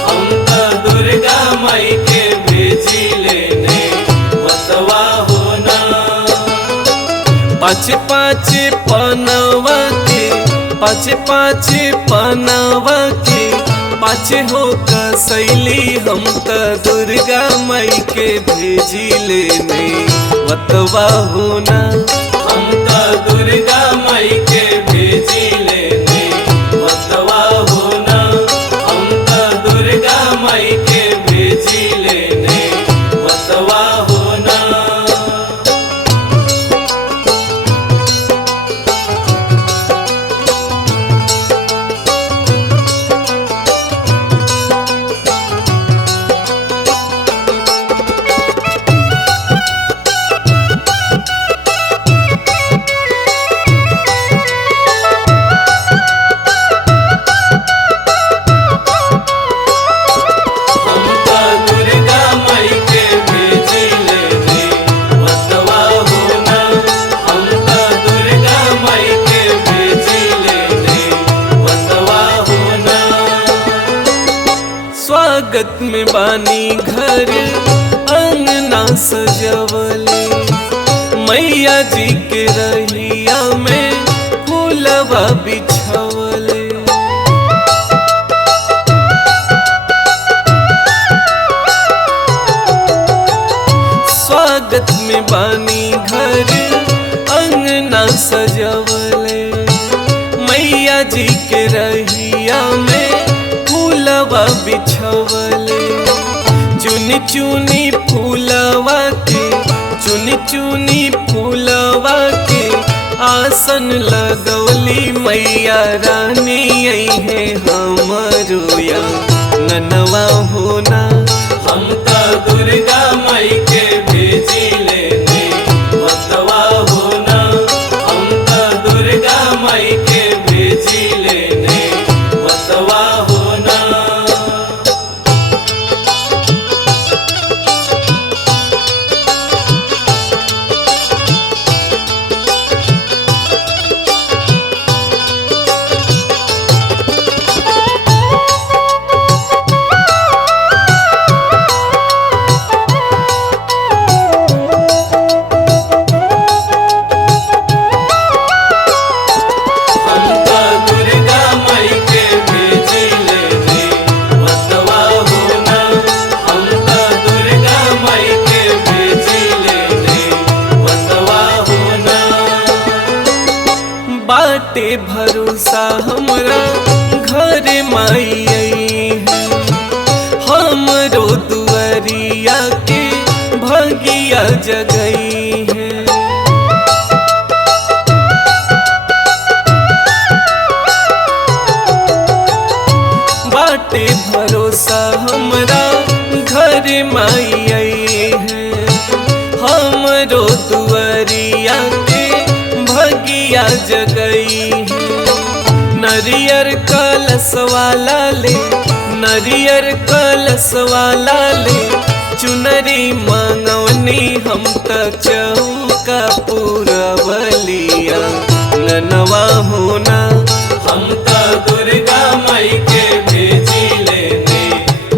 हम त दुर्गा माई के भेजी ले नहीं मतवा होना। पाँच पाँच पनवा के, पाँच पाँच पनवा के, पाँच हो कसैली हम त दुर्गा माई के भेजी ले नहीं मतवा होना। हम त दुर्गा माई के भेजी ले नहीं मतवा होना, हम त दुर्गा माई के भेजी ले नहीं मतवा होना। स्वागत में बानी घर अंगना सजवले, मैया जी के रहिया में फूलवा बिछवले। स्वागत में बानी घर अंगना सजवले, मैया जी के रहिया में फूलवा बिछवले। चुनी चुनी फूलवा के, चुनी चुनी फूलवा के आसन लगौली। मैया रानी आई है हमरो या ननवा होना। हम त दुर्गा माई के भेजी ले नहीं मतवा होना, हम त दुर्गा माई के भेजी ले नहीं मतवा होना। बाटे भरोसा हमरा घर माई आई है, हमरो दुआरिया के भगिया जगई है। बाटे भरोसा हमरा घर माई आई है, हमरो हमरो दुआरिया के भगिया जगई है। नरियर कलश वाला ले, नरियर कलश वाला ले, चुनरी मांगवनी हम त चौका पुरवलिया ननवा होना। हम त दुर्गा माई के भेजी लेने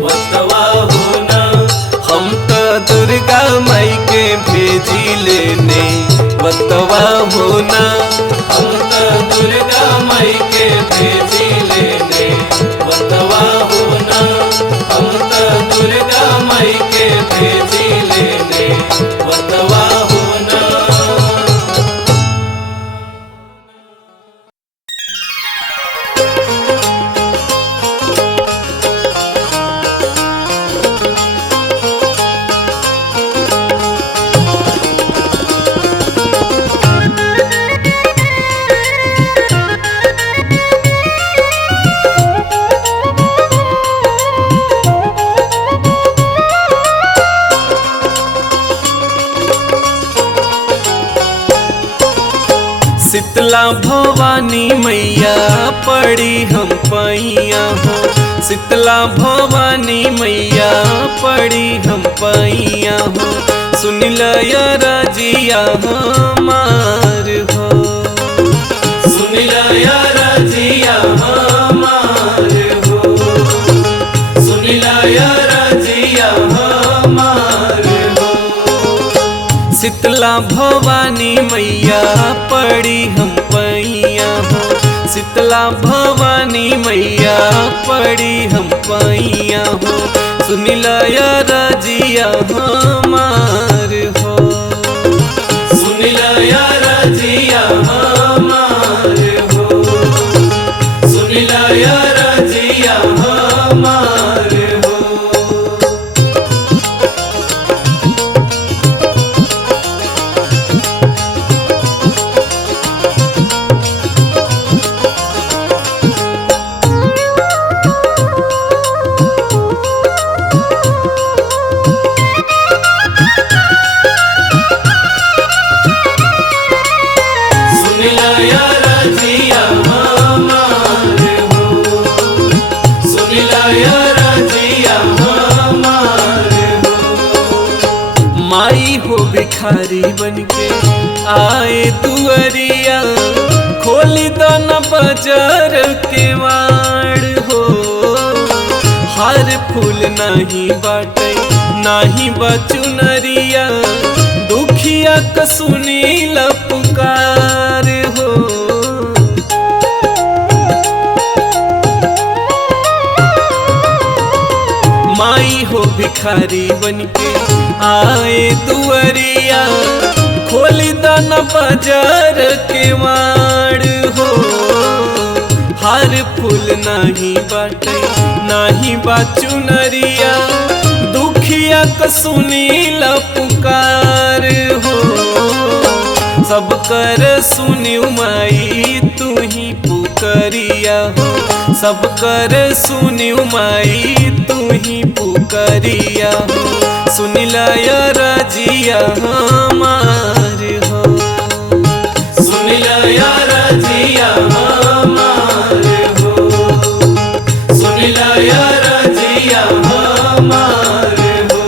वतवा होना। हम त दुर्गा माई के भेजी लेने बतवा होना। हम त दुर्गा माई के भेजी लेने वतवा होना। हम त दुर्गा माई के भेजी लेने वतवा होना। शीतला भवानी मैया पड़ी हम पैया हो। शीतला भवानी मैया पड़ी हम पैया हो। सुन लया रजिया हमार हो। सुन लया रजिया हमार हो। सुन लया रजिया हमार हो। शीतला भवानी मैया पड़ी हम पैया हो। शीतला भवानी मैया पड़ी हम पैया हो। सुन लया रजिया हमार हो। सुन लया रजिया हमार हो। सुन लया रजिया हमार हो। सुन लया रजिया हमार हो। सुन लया रजिया हमार हो। माई हो भिखारी बनके आए दुअरिया, खोली दो न बाजार के वाड़ हो। हार फूल नाही बाटे नाही बचुनरिया, दुखिया क सुनील पुकार हो। माई हो भिखारी बनके आए दुअरिया, खोली दाना बाजार के वाड़ हो। हार फूल नाही बाटे नाही बाचुनरिया, दुखिया क सुनील पुकार हो। सब कर सुनियो माई तू ही पुकरिया हो। सब कर सुनियो माई तू ही पुकरिया हो। सुन लया रजिया हमार हो। सुन लया रजिया हमार हो। सुन लया रजिया हमार हो।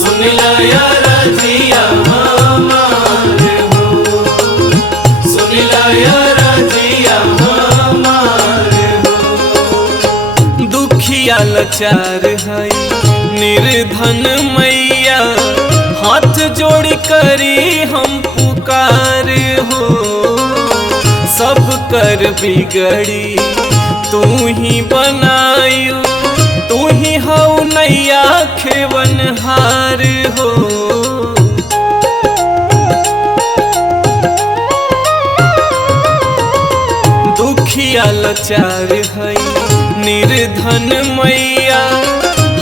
सुन लया रजिया हमार हो। सुन लया रजिया हमार हो। दुखिया लाचार है निर्धन मैया, हाथ जोड़ करी हम पुकार हो। सब कर बिगड़ी तू ही बनायू, तू ही हऊ नैया खेवनहार हो। दुखिया लाचार है निर्धन मैया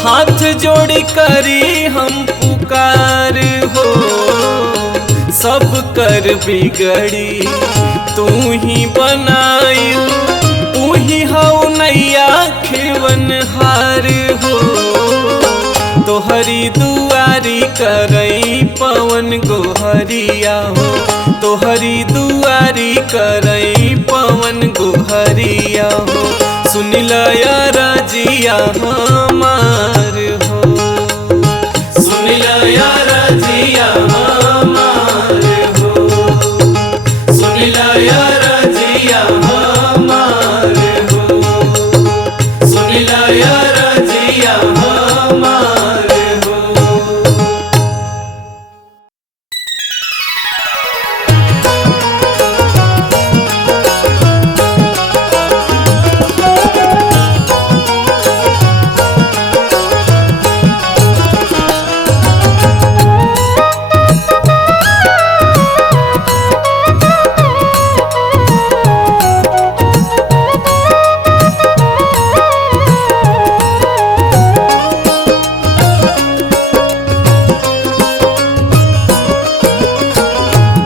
हाथ जोड़ी करी हम पुकार हो। सब कर बिगड़ी तू ही बनाई, तू ही हऊ नैया खेवनहार हो। तोहरी दुआरी करई पवन गोहरिया हो, तोहरी दुआरी करई पवन गोहरिया हो। सुनिल रजिया हमार हो, सुनिल रजिया हमार हो, सुनिल रजिया हमार हो, सुनिल रजिया हमार हो।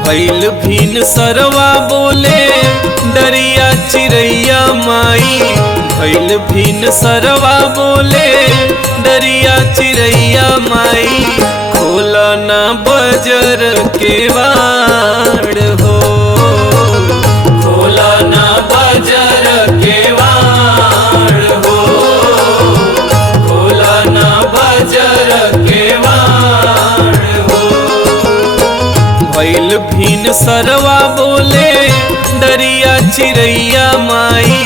भैल भीन सरवा बोले डरिया चिड़ैया माई, भैल भीन सरवा बोले डरिया चिड़ैया माई। खोला ना बजर के वाड़ हो, खोला ना बजर के वाड़ हो, खोला ना बजर के वाड़ हो। भैल भीन सरवा बोले डरिया चिड़ैया माई,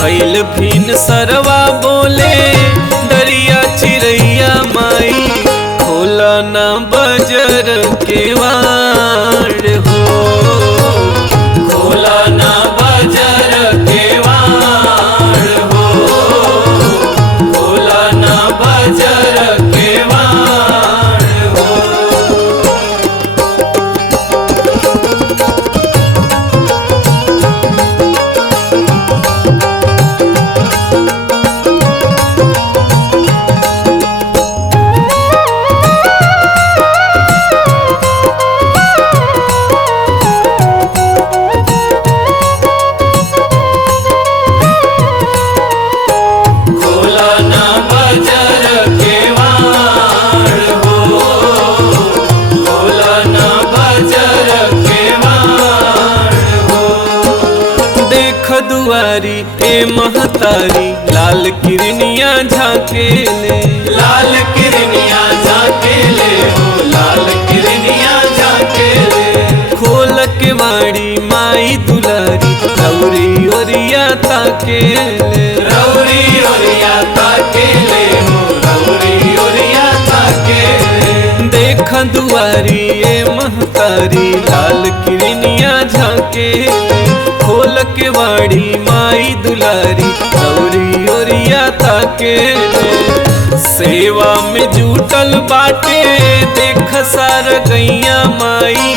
भैल भीन सरवा बोले डरिया चिड़ैया माई। खोला ना बजर के वाड़ हो, खोला ना बजर के वाड़ हो, खोला ना बजर के वाड़ हो। खोला ना बजर के वाड़ हो, खोला ना बजर के वाड़ हो। देख दुआरी ए महतारी लाल किरनिया झाके ले, लाल किरनिया झाके ले हो, लाल किरनिया झाके ले। खोल के वाड़ी माई दुलारी रौरी ओरिया ताके ले। रौरी ओरिया ताके ले हो, रौरी ओरिया ताके ले। देख दुआरी ए महतारी लाल किरनिया झाके ले। खोल के वाड़ी माई दुलारी रौरी ओरिया ताके ले। सेवा में जुटल बाटे देख सार गैया माई,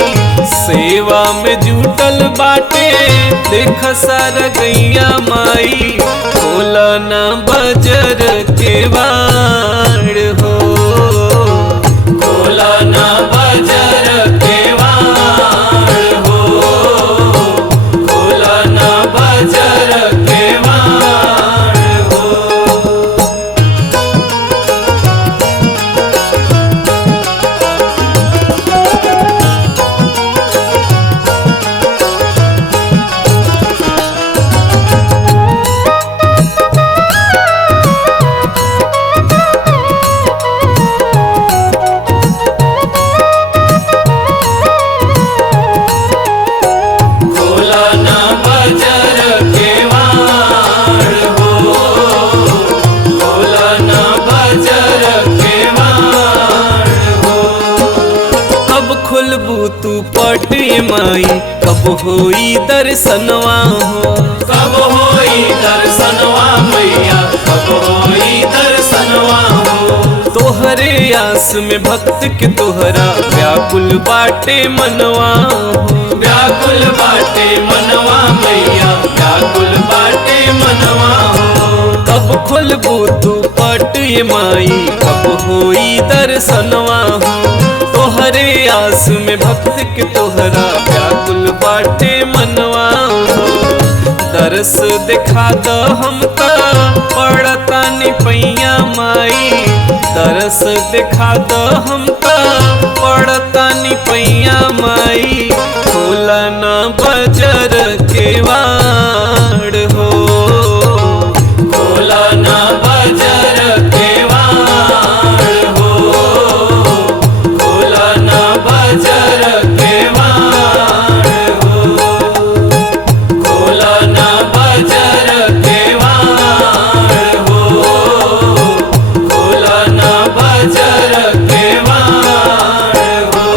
सेवा में जुटल बाटे देख सार गैया माई। खोला ना बजर के वाड़ हो, खोला ना बजर के वाड़ हो, खोला ना बजर के वाड़ हो। खोला ना बजर के वाड़ हो, खोला ना बजर के वाड़ हो। कब खुलबू तू पटे माई, कब होई दर्शनवा हो। कब होई दर्शनवा मैया, कब होई दर्शनवा हो। तोहरे आस में भक्त के तोहरा व्याकुल बाटे मनवा हो। व्याकुल बाटे मनवा मैया, व्याकुल बाटे मनवा हो। कब कब खोलबू तू पट ये माई, कब होई दर्शनवा हो। तोहरे आस में भक्त के तोहरा व्याकुल बाटे मनवा हो। दरस दिखा द हमका पड़ता नि पैया माई, दरस दिखा द हमका पड़ता नि पैया माई। खोला ना बजर के वाड़ हो, खोला ना बजर के वाड़ हो, खोला ना बजर के वाड़ हो, खोला ना बजर के वाड़ हो, खोला ना बजर के वाड़ हो।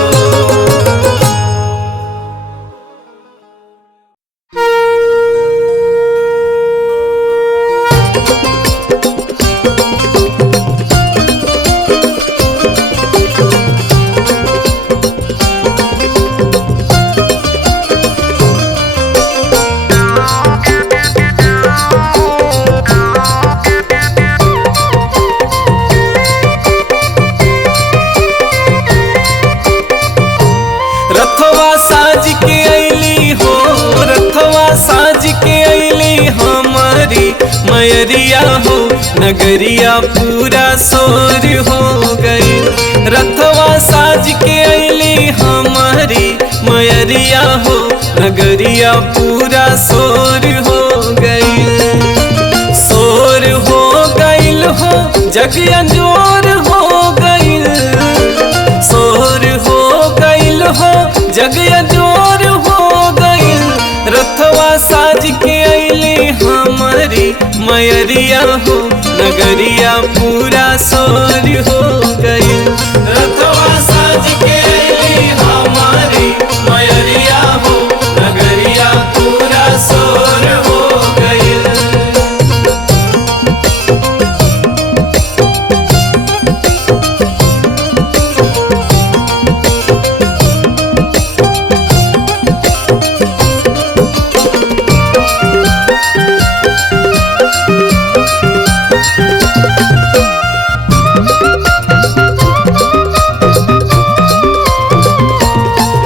रथवा साज के अली हो, रथवा साज के अली हमारी मयरिया हो। नगरिया पूरा सोर हो गई, रथवा साज के अली हमारी मयरिया हो। नगरिया पूरा सोर हो गई, सोर हो गईल हो, जग अंजोर हो गईल, सोर हो गईल हो, जग अंजोर हो गईल। रथवा साज के अली हमारी मयरिया हो। नगरिया पूरा सोर हो गईल, रथवा साज के अली हमारी मयरिया हो। नगरिया पूरा सोर हो गईल।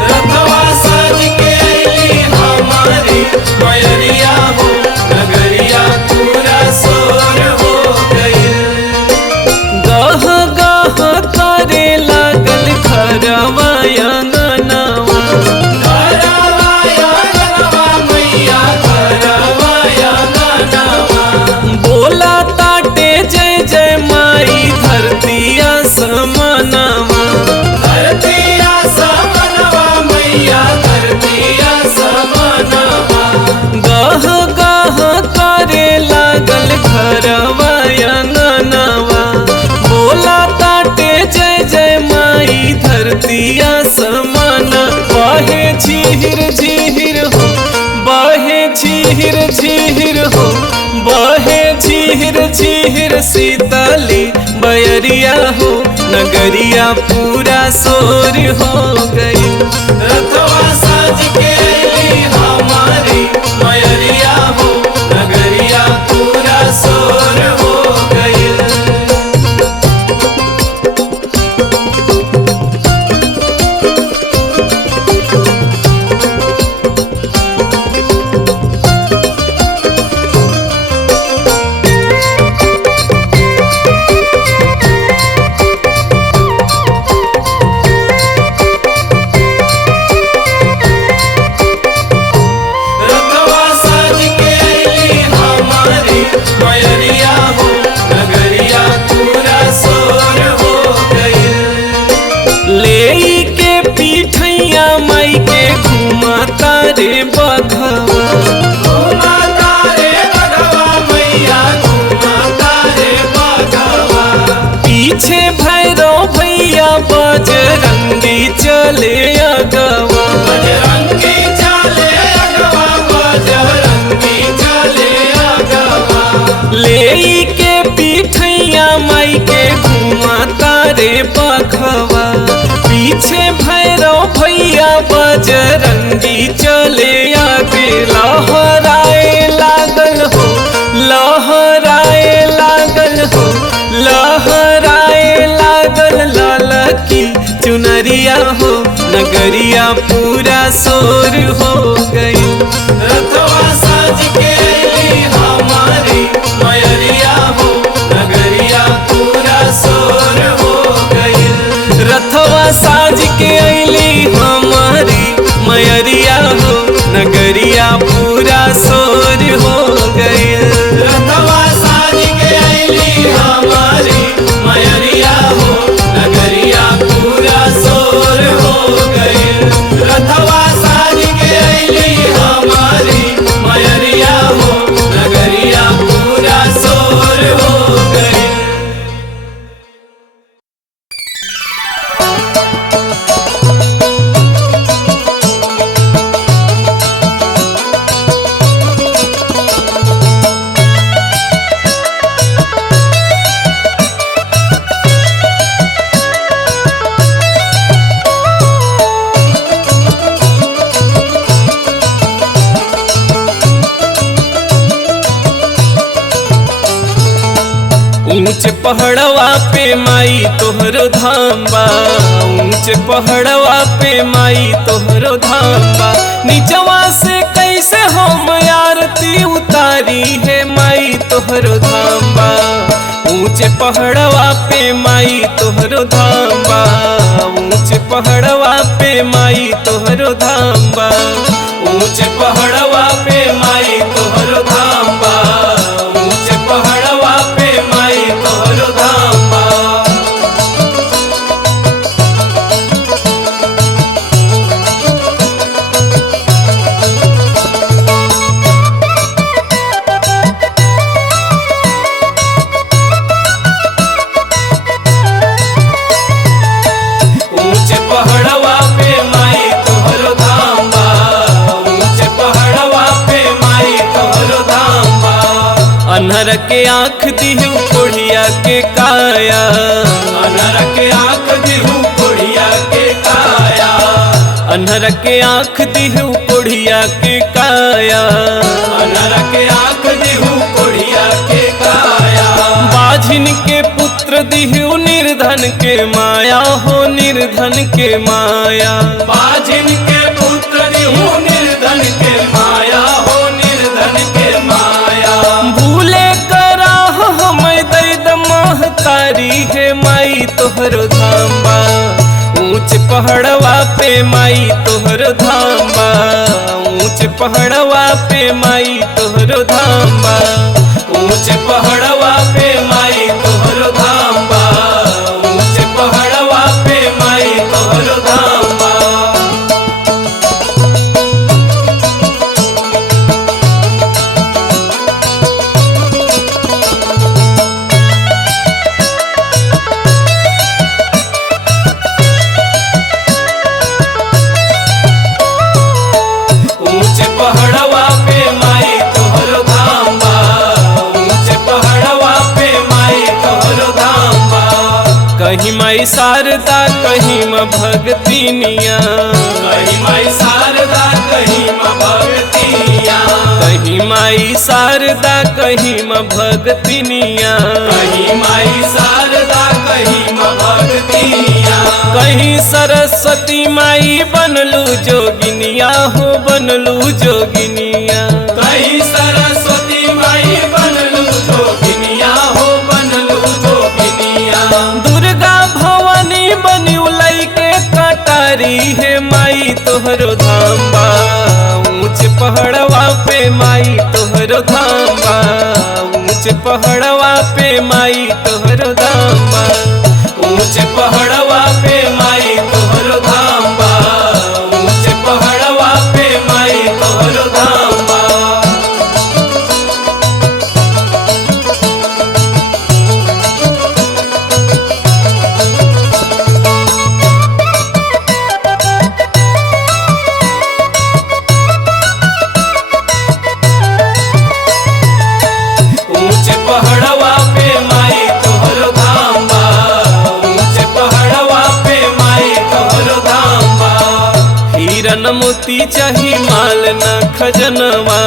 रथवा साज के अली हमारी मयरिया हो। नगरिया पूरा सोर हो गईल। गह गह करे लागल खरवा अंगनवा। घरवाया गनवा मैया, घरवाया गनवा। बोला ताटे जय जय माई धरतिया समनवा। धरतिया समनवा मैया, धरतिया समनवा। गह गह करे लागल घरवा अंगनवा। बोला ताटे जय जय माई धरतिया समान। बहे झीहिर झीहिर हो, बहे झीहिर झीहिर हो, बहे झीहिर झीहिर शीतली बयरिया हो। नगरिया पूरा सोर हो गई, रथवा साज के अली हमारी मयरिया हो। नगरिया पूरा सोर हो गईल। रथवा साज के अली हमारी मयरिया हो। नगरिया पूरा सोर हो गईल। ले के पीठैया माई के घुमाता रे बघवा। घुमाता रे बघवा मैया, घुमाता रे बघवा। पीछे भैरव भैया बजरंगी चले अगवा। बजरंगी चले अगवा, बजरंगी चले अगवा। ले के पीठैया माई के घुमाता रे बघवा। पीछे भैरव भैया बजरंगी चले आगे। लहराए लागल हो, लहराए की चुनरिया हो नगरिया पूरा शोर हो गई। रथवा साज के अइली हमारी मयरिया हो नगरिया पूरा शोर हो गइल। रथवा साज के अइली हमारी मयरिया हो नगरिया पूरा शोर हो गई। रथवा साज के अइली हमारी मयरिया हो नगरिया पूरा शोर हो गइल। रथवा साज के अइली हमारी मयरिया हो नगरिया पूरा शोर हो गइल। ऊंच पहाड़वा पे माई तोहरो धाम बा। ऊंच पहाड़वा पे माई तोहरो धाम बा। नीचवा से कैसे हम आरती उतारी है माई तोहरो धाम बा। ऊंच पहाड़वा पे माई तोहरो धाम बा। ऊंच पहाड़वा पे माई तोहरो धाम बा। ऊंच पहाड़वा पे माई तोहरो धाम बा। ऊंच पहाड़वा पे माई तोहरो धाम बा। ऊंच पहाड़वा पे माई तोहरो धाम बा। ऊंच पहाड़वा पे माई तोहरो धाम बा। अनहर के आँख दिहु कोढ़िया के काया। अनर के आँख दिहु कोढ़िया के काया। अनहर के आँख दिहु कोढ़िया के काया। अनर के आँख दिहु कोढ़िया के काया। बाझिन के पुत्र दिहु निर्धन के माया हो निर्धन के माया। बाजिन के पुत्र दिहु निर्धन के माया हो निर्धन के माया। भूले करा हम दैद महतारी है माई तोहरो धाम बा। ऊंच पहाड़वा पे माई तोहरो धाम बा। ऊंच पहाड़वा पे माई तोहरो धाम बा। ऊंच पहाड़वा पे माई तोहरो धाम बा। ऊंच पहाड़वा पे माई तोहरो धाम बा। ऊंच पहाड़वा पे माई तोहरो धाम बा। ऊंच पहाड़वा पे माई तोहरो धाम बा। कहीं माई शारदा कहीं माँ भगतिनिया। कहीं माई शारदा कहीं माँ भगतिनिया। कहीं माई शारदा कहीं माँ भगतिनिया। कहीं माई शारदा कहीं माँ भगतिनिया। कहीं सरस्वती माई बनलू जोगिनिया हो बनलू जोगिनिया। कहीं सरस्वती माई बनलू जोगिनिया हो बनलू जोगिनिया। दुर्गा भवानी बनी उलई के कटारी है माई तोहरो धाम बा। ऊंच पहाड़वा पे माई तोहरो धाम बा। ऊंच पहाड़वा पे माई तोहरो धाम बा। ऊंच पहाड़वा पे माई तोहरो धाम बा। ऊंच पहाड़वा पे माई तोहरो धाम बा। ऊंच पहाड़वा पे माई तोहरो धाम बा। ऊंच पहाड़वा पे माई तोहरो धाम बा। हीरन मोती चाही माल न खजनवा।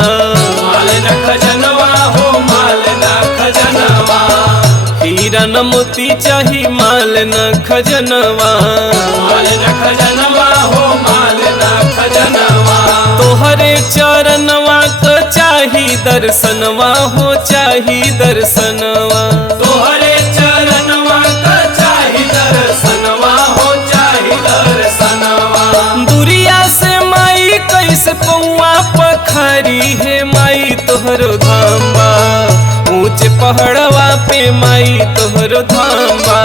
माल न खजनवा हो माल न खजनवा। हीरा सोना मोती चाही माल न खजनवा, माल न खजनवा हो माल न खजनवा। तोहरे चरणवा क चाही दर्शनवा हो चाही दर्शनवा। तोहरे चरणवा क चाही दर्शनवा हो चाही दर्शनवा। दुरिया से माई कैसे पौआ पखारी है माई तोहरो धाम बा, ऊंचे पहाड़वा पे माई तोहरो धाम बा,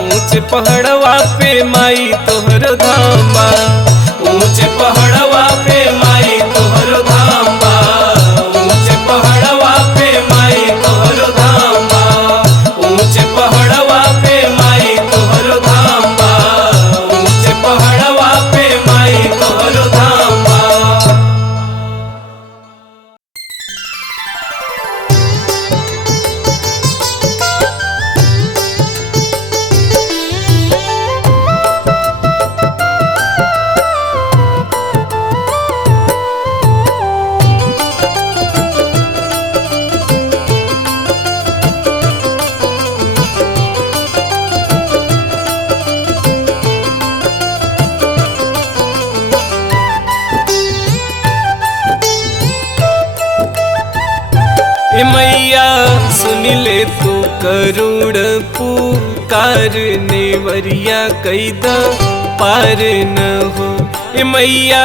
ऊंचे पहाड़वा पे माई तोहरो धाम बा, ऊंचे पहाड़वा पे माई तोहरो धाम बा, ऊंचे पहाड़वा पे माई तोहरो धाम बा, ऊंचे पहाड़वा पे माई तोहरो धाम बा, ऊंचे पहाड़वा पे माई तोहरो धाम बा। ए मैया सुन ले तू करुण पुकार नेवरिया कैदा पार न हो। ए मैया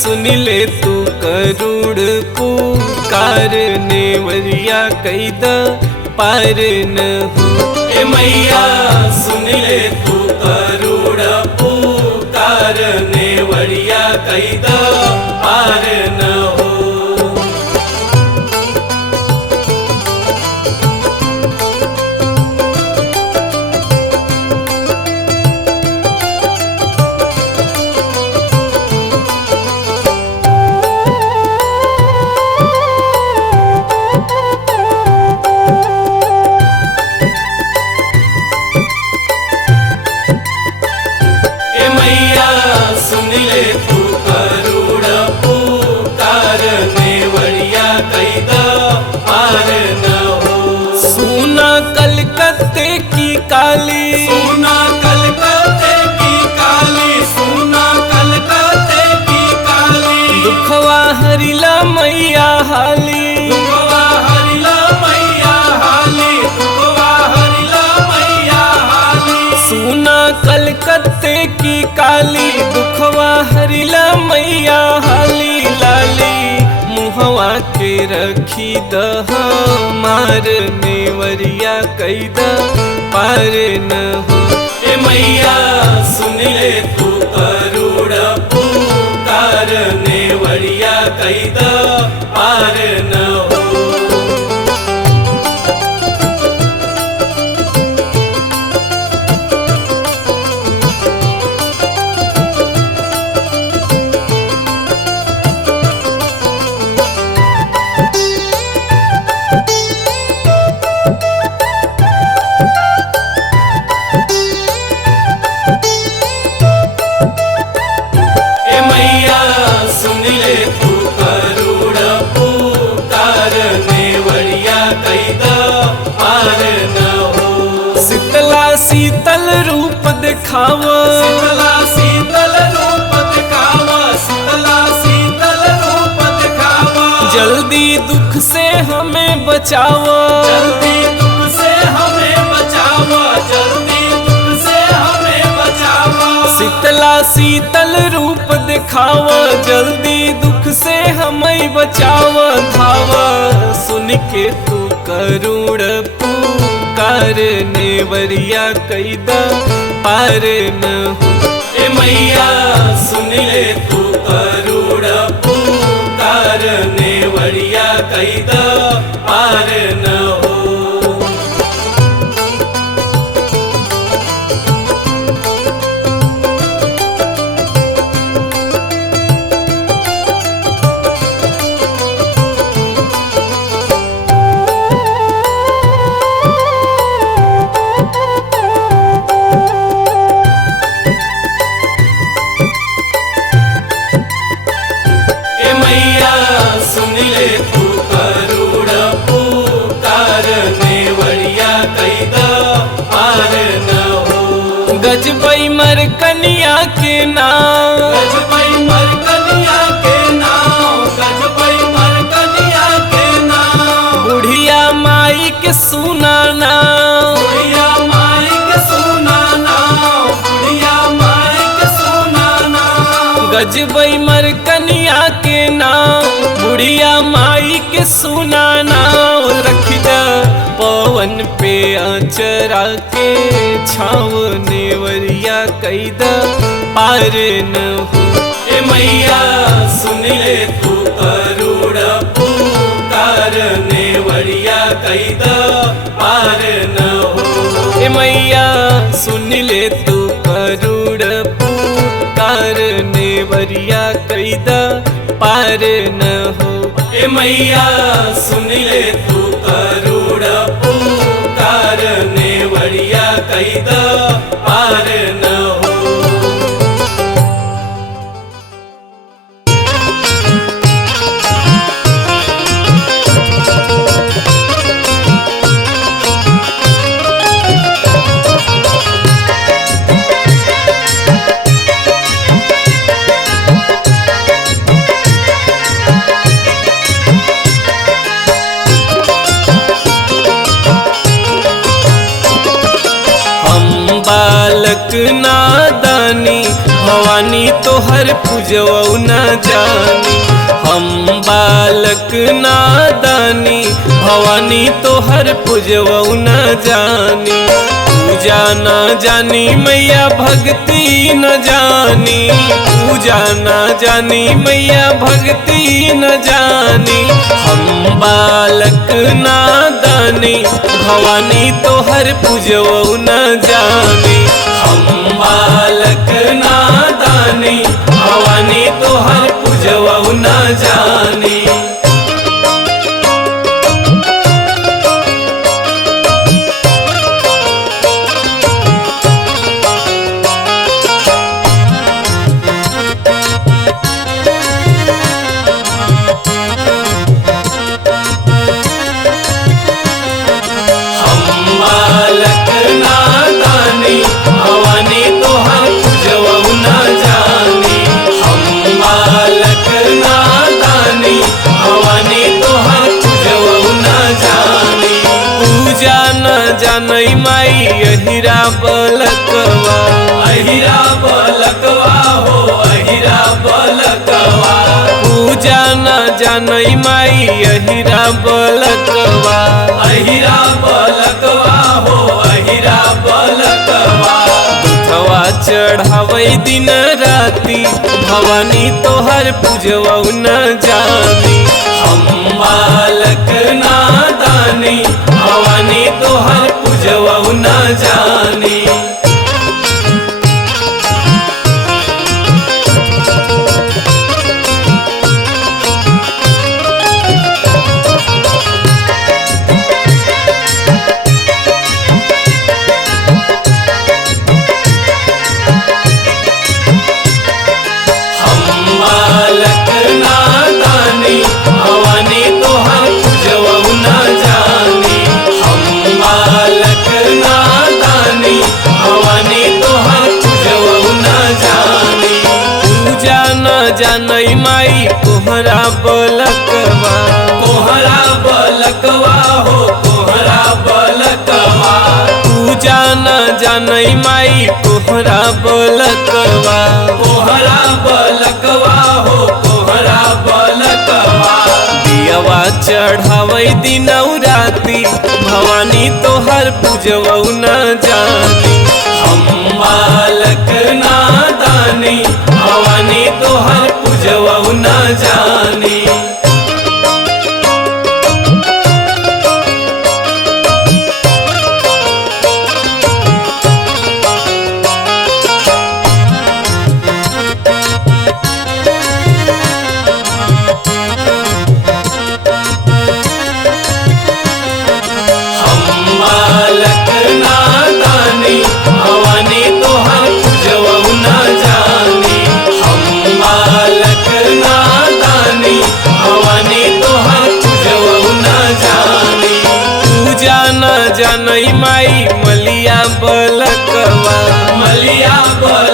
सुन ले तू करुण पुकार नेवरिया कैदा पार न हो। ए मैया सुन ले तू करुण पुकार नेवरिया कैदा पार न हो। सुन ले तू करुण पुकार नेवरिया कैदा पार न हो। सुना कलकत्ते की काली, सुना कलकत्ते की काली, सुना कलकत्ते की काली। दुखवा हरिला मैया हाली, दुखवा हरिला मैया हाली, दुखवा हरिला मैया हाली। सुना कलकत्ते की काली, दुखवा हरिला मैया हाली लाली। मुहवा के रखी दह मार नेवरिया कैदा पार न हो। ए मैया सुन ले तू करुण पुकार नेवरिया कैदा पार न हो। सुन ले तू करुण पुकार नेवरिया कैदा पार न हो। शीतला शीतल रूप दिखावा, शीतला शीतल रूप दिखावा, शीतला शीतल रूप दिखावा। जल्दी दुख से हमें बचावा, जल्दी दुख से हमें बचावा, जल्दी दुख से हमें बचावा। शीतला शीतल रूप दिखावा, जल्दी दुख से हमें बचावा। धावा सुन के तू करुण पुकार नेवरिया कैदा पार न हो। ए मैया सुन ले तू करुण पुकार नेवरिया कैदा पार न हो। सुन ले तू करुण पुकार मर कनिया के नाम, गजबई मर कनिया के नाम, गजबई मर कनिया के नाम। बुढ़िया माई के सुना नाम, बुढ़िया माई के सुना नाम, बुढ़िया माई के सुना नाम। गजबई मर कनिया के नाम, बुढ़िया माई के सुना नाम। रख दा पवन पे आचरा के छाव नेवरिया कैदा पार न हो। ए मैया सुन ले तू करुण पुकार, नेवरिया कैदा पार न हो। ए मैया सुन ले तू करुण पुकार, नेवरिया कैदा पार न हो। ए मैया सुन ले तू करुण पुकार, नेवरिया कैदा पार न हो। बालक नादानी भवानी तोहर पूजवौ न जानी। हम बालक नादानी भवानी तोहर पूजवौ न जानी। पूजा न जानी मैया भक्ति न जानी, पूजा न जानी मैया भक्ति न जानी। हम बालक नादानी भवानी तोहर पूजवौ न जानी। हम बालक नादानी भवानी तोहर पूजवौ न जानी। जानई माई अहिरा बलकवा, अहिरा बलकवा हो, अहिरा बलकवा। पूजा न जानई माई अहिरा बलकवा, अहिरा बलकवा हो, अहिरा बलकवा। दुधवा चढ़ावै दिन राती भवानी तोहर पूजवौ न जानी। हम बालक नादानी भवानी तोहर पूजवौ न जानी। जानई माई कोहरा बलकवा, कोहरा बलकवा हो, कोहरा बलकवा। पूजा न जानई माई कोहरा बलकवा, कोहरा बलकवा हो, कोहरा बलकवा। दियवा चढ़ावै दिनौ राती भवानी तोहर पूजवौ न जानी। हम बालक नादानी भवानी तोहर पूजवौ न जानी। जानई माई मलिया बलकवा, मलिया बल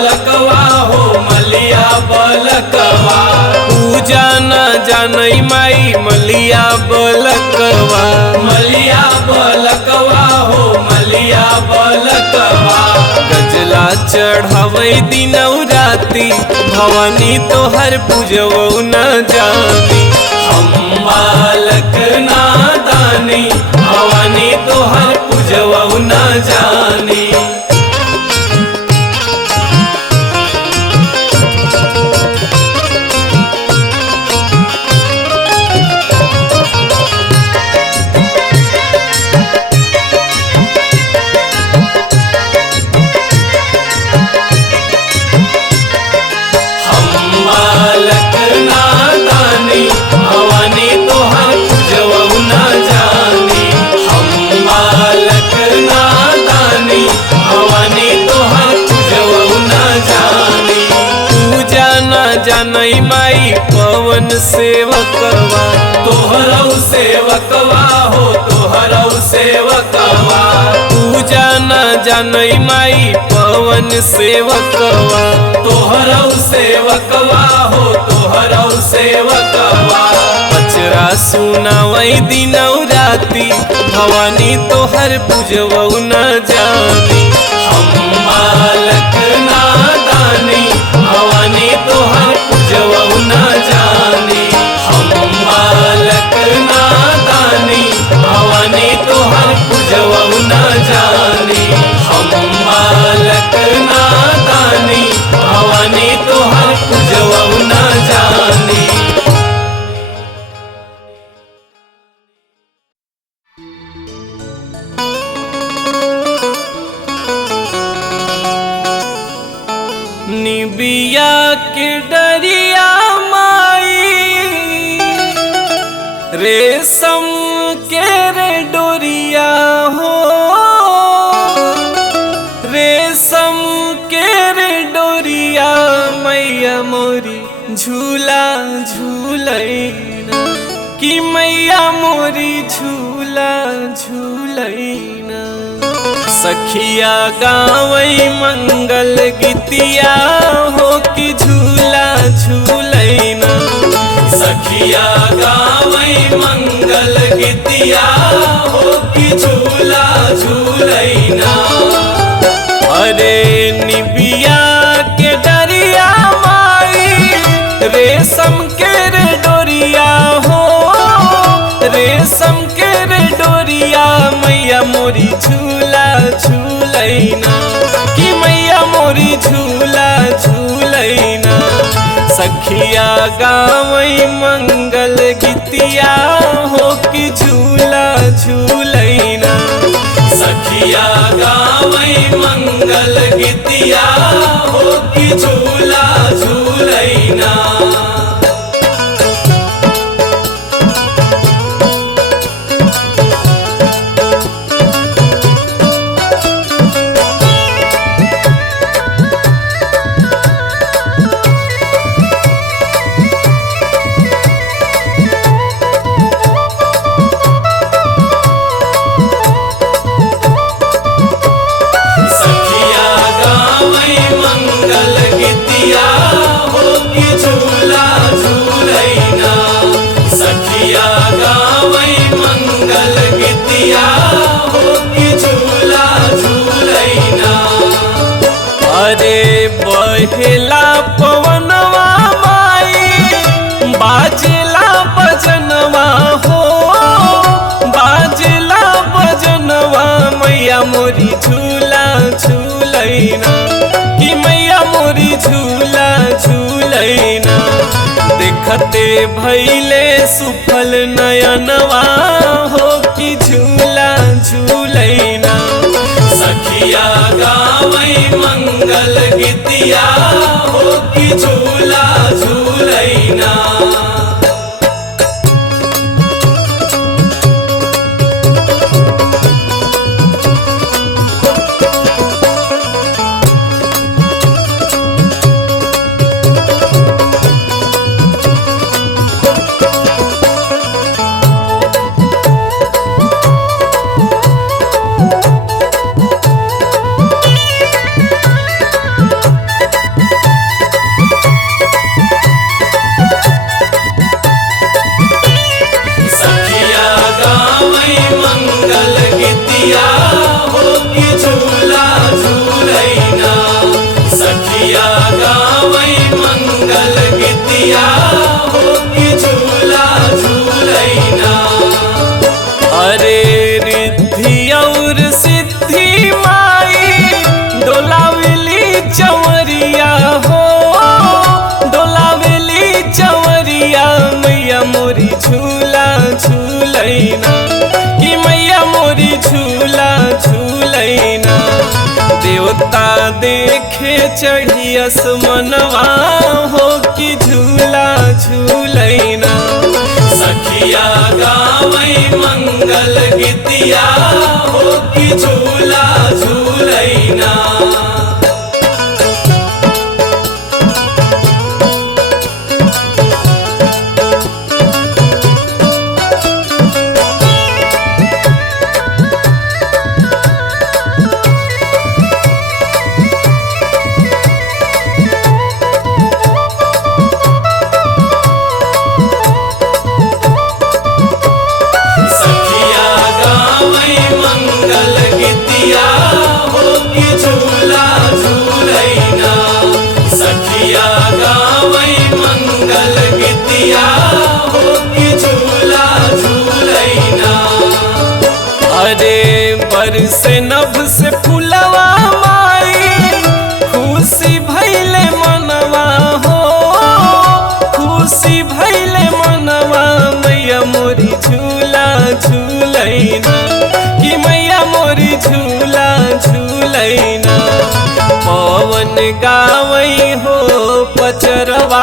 जानई माई मलिया बलकवा, मलिया बलकवा हो मलिया बलकवा। गजला चढ़ावे दिनौ राती भवानी तोहर पूजवौ न जानी। हम बालक नादानी भवानी तोहर पूजवौ न जानी। जानई माई पवन सेवकवा, तोहरौ सेवकवा हो तोहरौ सेवकवा। पूजा न जानई माई पवन सेवकवा, तोहरौ सेवकवा हो तोहरौ सेवकवा। पचरा सुनावई दिनौ राती भवानी तोहर पूजवौ न जानी। हम बालक नादानी भवानी तोहर पूजवौ न जानी। हम बालक नादानी भवानी तोहर पूजवौ न जानी। हम बालक नादानी भवानी तोहर पूजवौ न जानी। निबिया के डरिया माई रेशम के रे डोरिया हो, रेशम के रे डोरिया मैया मोरी झूला झूलैना, कि मैया मोरी झूला झूलैना। सखिया गावई मंगल गीतिया हो कि झूला झूलैना। सखिया गावई मंगल गीतिया हो कि झूला झूलैना। अरे निबिया के डरिया माई रेशम के रे डोरिया हो, रेशम के रे डोरिया मैया मोरी झूला झूलैना, कि मैया मोरी झूला झूलैना। सखिया गावई मंगल गीतिया हो कि झूला झूलैना। सखिया गावई मंगल गीतिया हो कि झूला झूलैना। अरे बहेला पवनवा माई बाजेला बजनवा हो, बाजेला बजनवा मैया मोरी झूला झूलैना, कि मैया मोरी झूला झूलैना। देखते भैले सुफल नयनवा हो कि झूला झूलैना। सखिया गावई मंगल गीतिया हो कि झूला झूलैना। झूलैना कि मैया मोरी झूला झूलैना देवता देखे चढ़ी आसमनवा हो कि झूला झूलैना सखिया गावै मंगल गीतिया हो कि झूला झूलैना से नभ से फुलवा माई खुशी भैले मनवा हो खुशी भैले मनवा मैया मोरी झूला झूलैना कि मैया मोरी झूला झूलैना पवन गावै हो पचरवा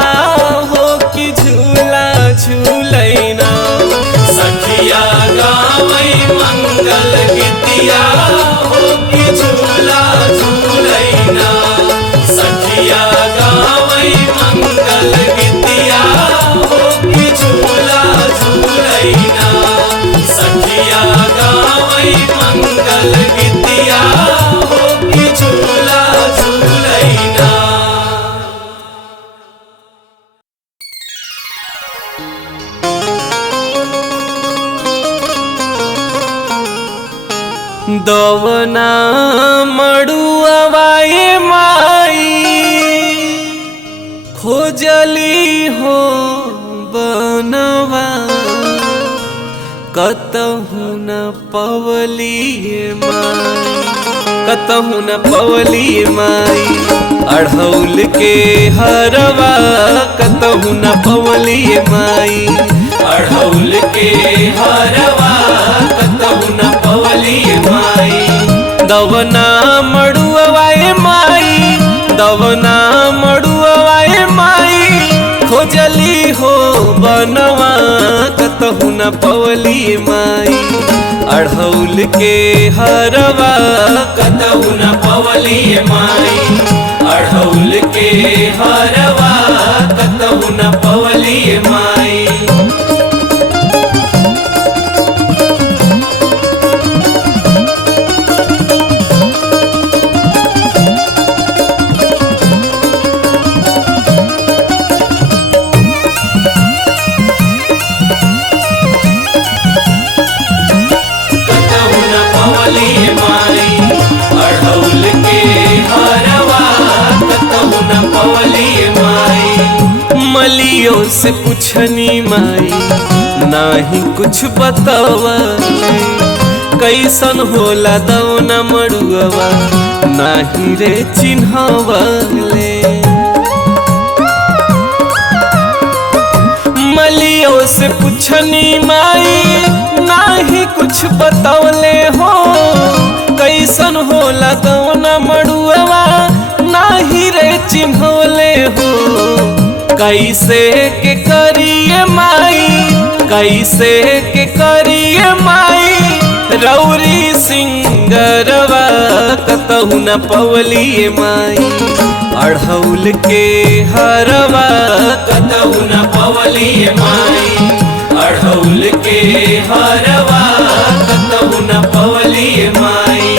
हो कि झूला झूलैना सखिया गावै मंगल गीतिया हो कि झूला झूलैना सखिया गावै मंगल गीतिया हो कि झूला झूलैना सखिया गावै मंगल गीतिया हो कि झूला झूलैना दवना मड़ुआवाए माई खोजली हो बनवा कतहु न पवली माई कतहु न पवली माई अढ़ौल के हरवा कतहु न पवली माई अढ़ौल के हरवा कतहु न पवली माई दवना मड़ुआवाए माई दवना मड़ुआवाए माई खोजली हो बनवा कतहु न पवली माई अढ़ौल के हरवा कतहु न पवली माई अढ़ौल के हरवा कतहु न पवली माई मलियों से पुछनी माई नाही कुछ बतावा कैसन होला दवना मड़ुआवा नाही रे चिन्हवले मलियों से पुछनी माई नाही कुछ बतौले हो कैसन होला दवना मड़ुआवा नाही रे चिन्हवले हो कैसे के करिए माई कैसे के करिए माई रौरी सिंगरवा कतहु न पवली माई अढ़ौल के हरवा कतहु न पवली माई अढ़ौल के हरवा कतहु न पवली माई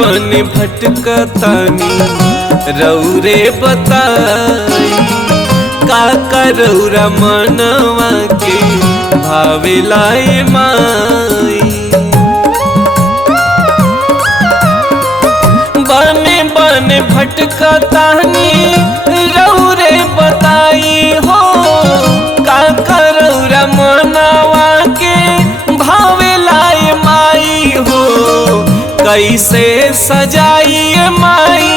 बने भटकतानी रौरे बताई काका रौरा मनवा के भावे लाए माई कैसे सजाइए माई,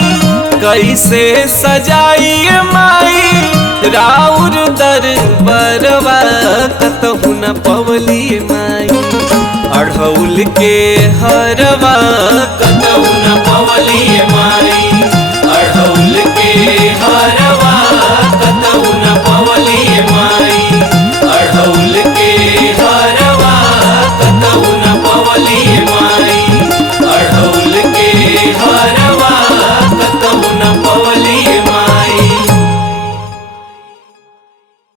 कैसे सजाइए माई राउर दरबारवा, कतहु न पवलिए माई अढ़ौल के हरवा, कतहु न पवलिए माई अढ़ौल के हरवा, कतहु न पवलिए माई।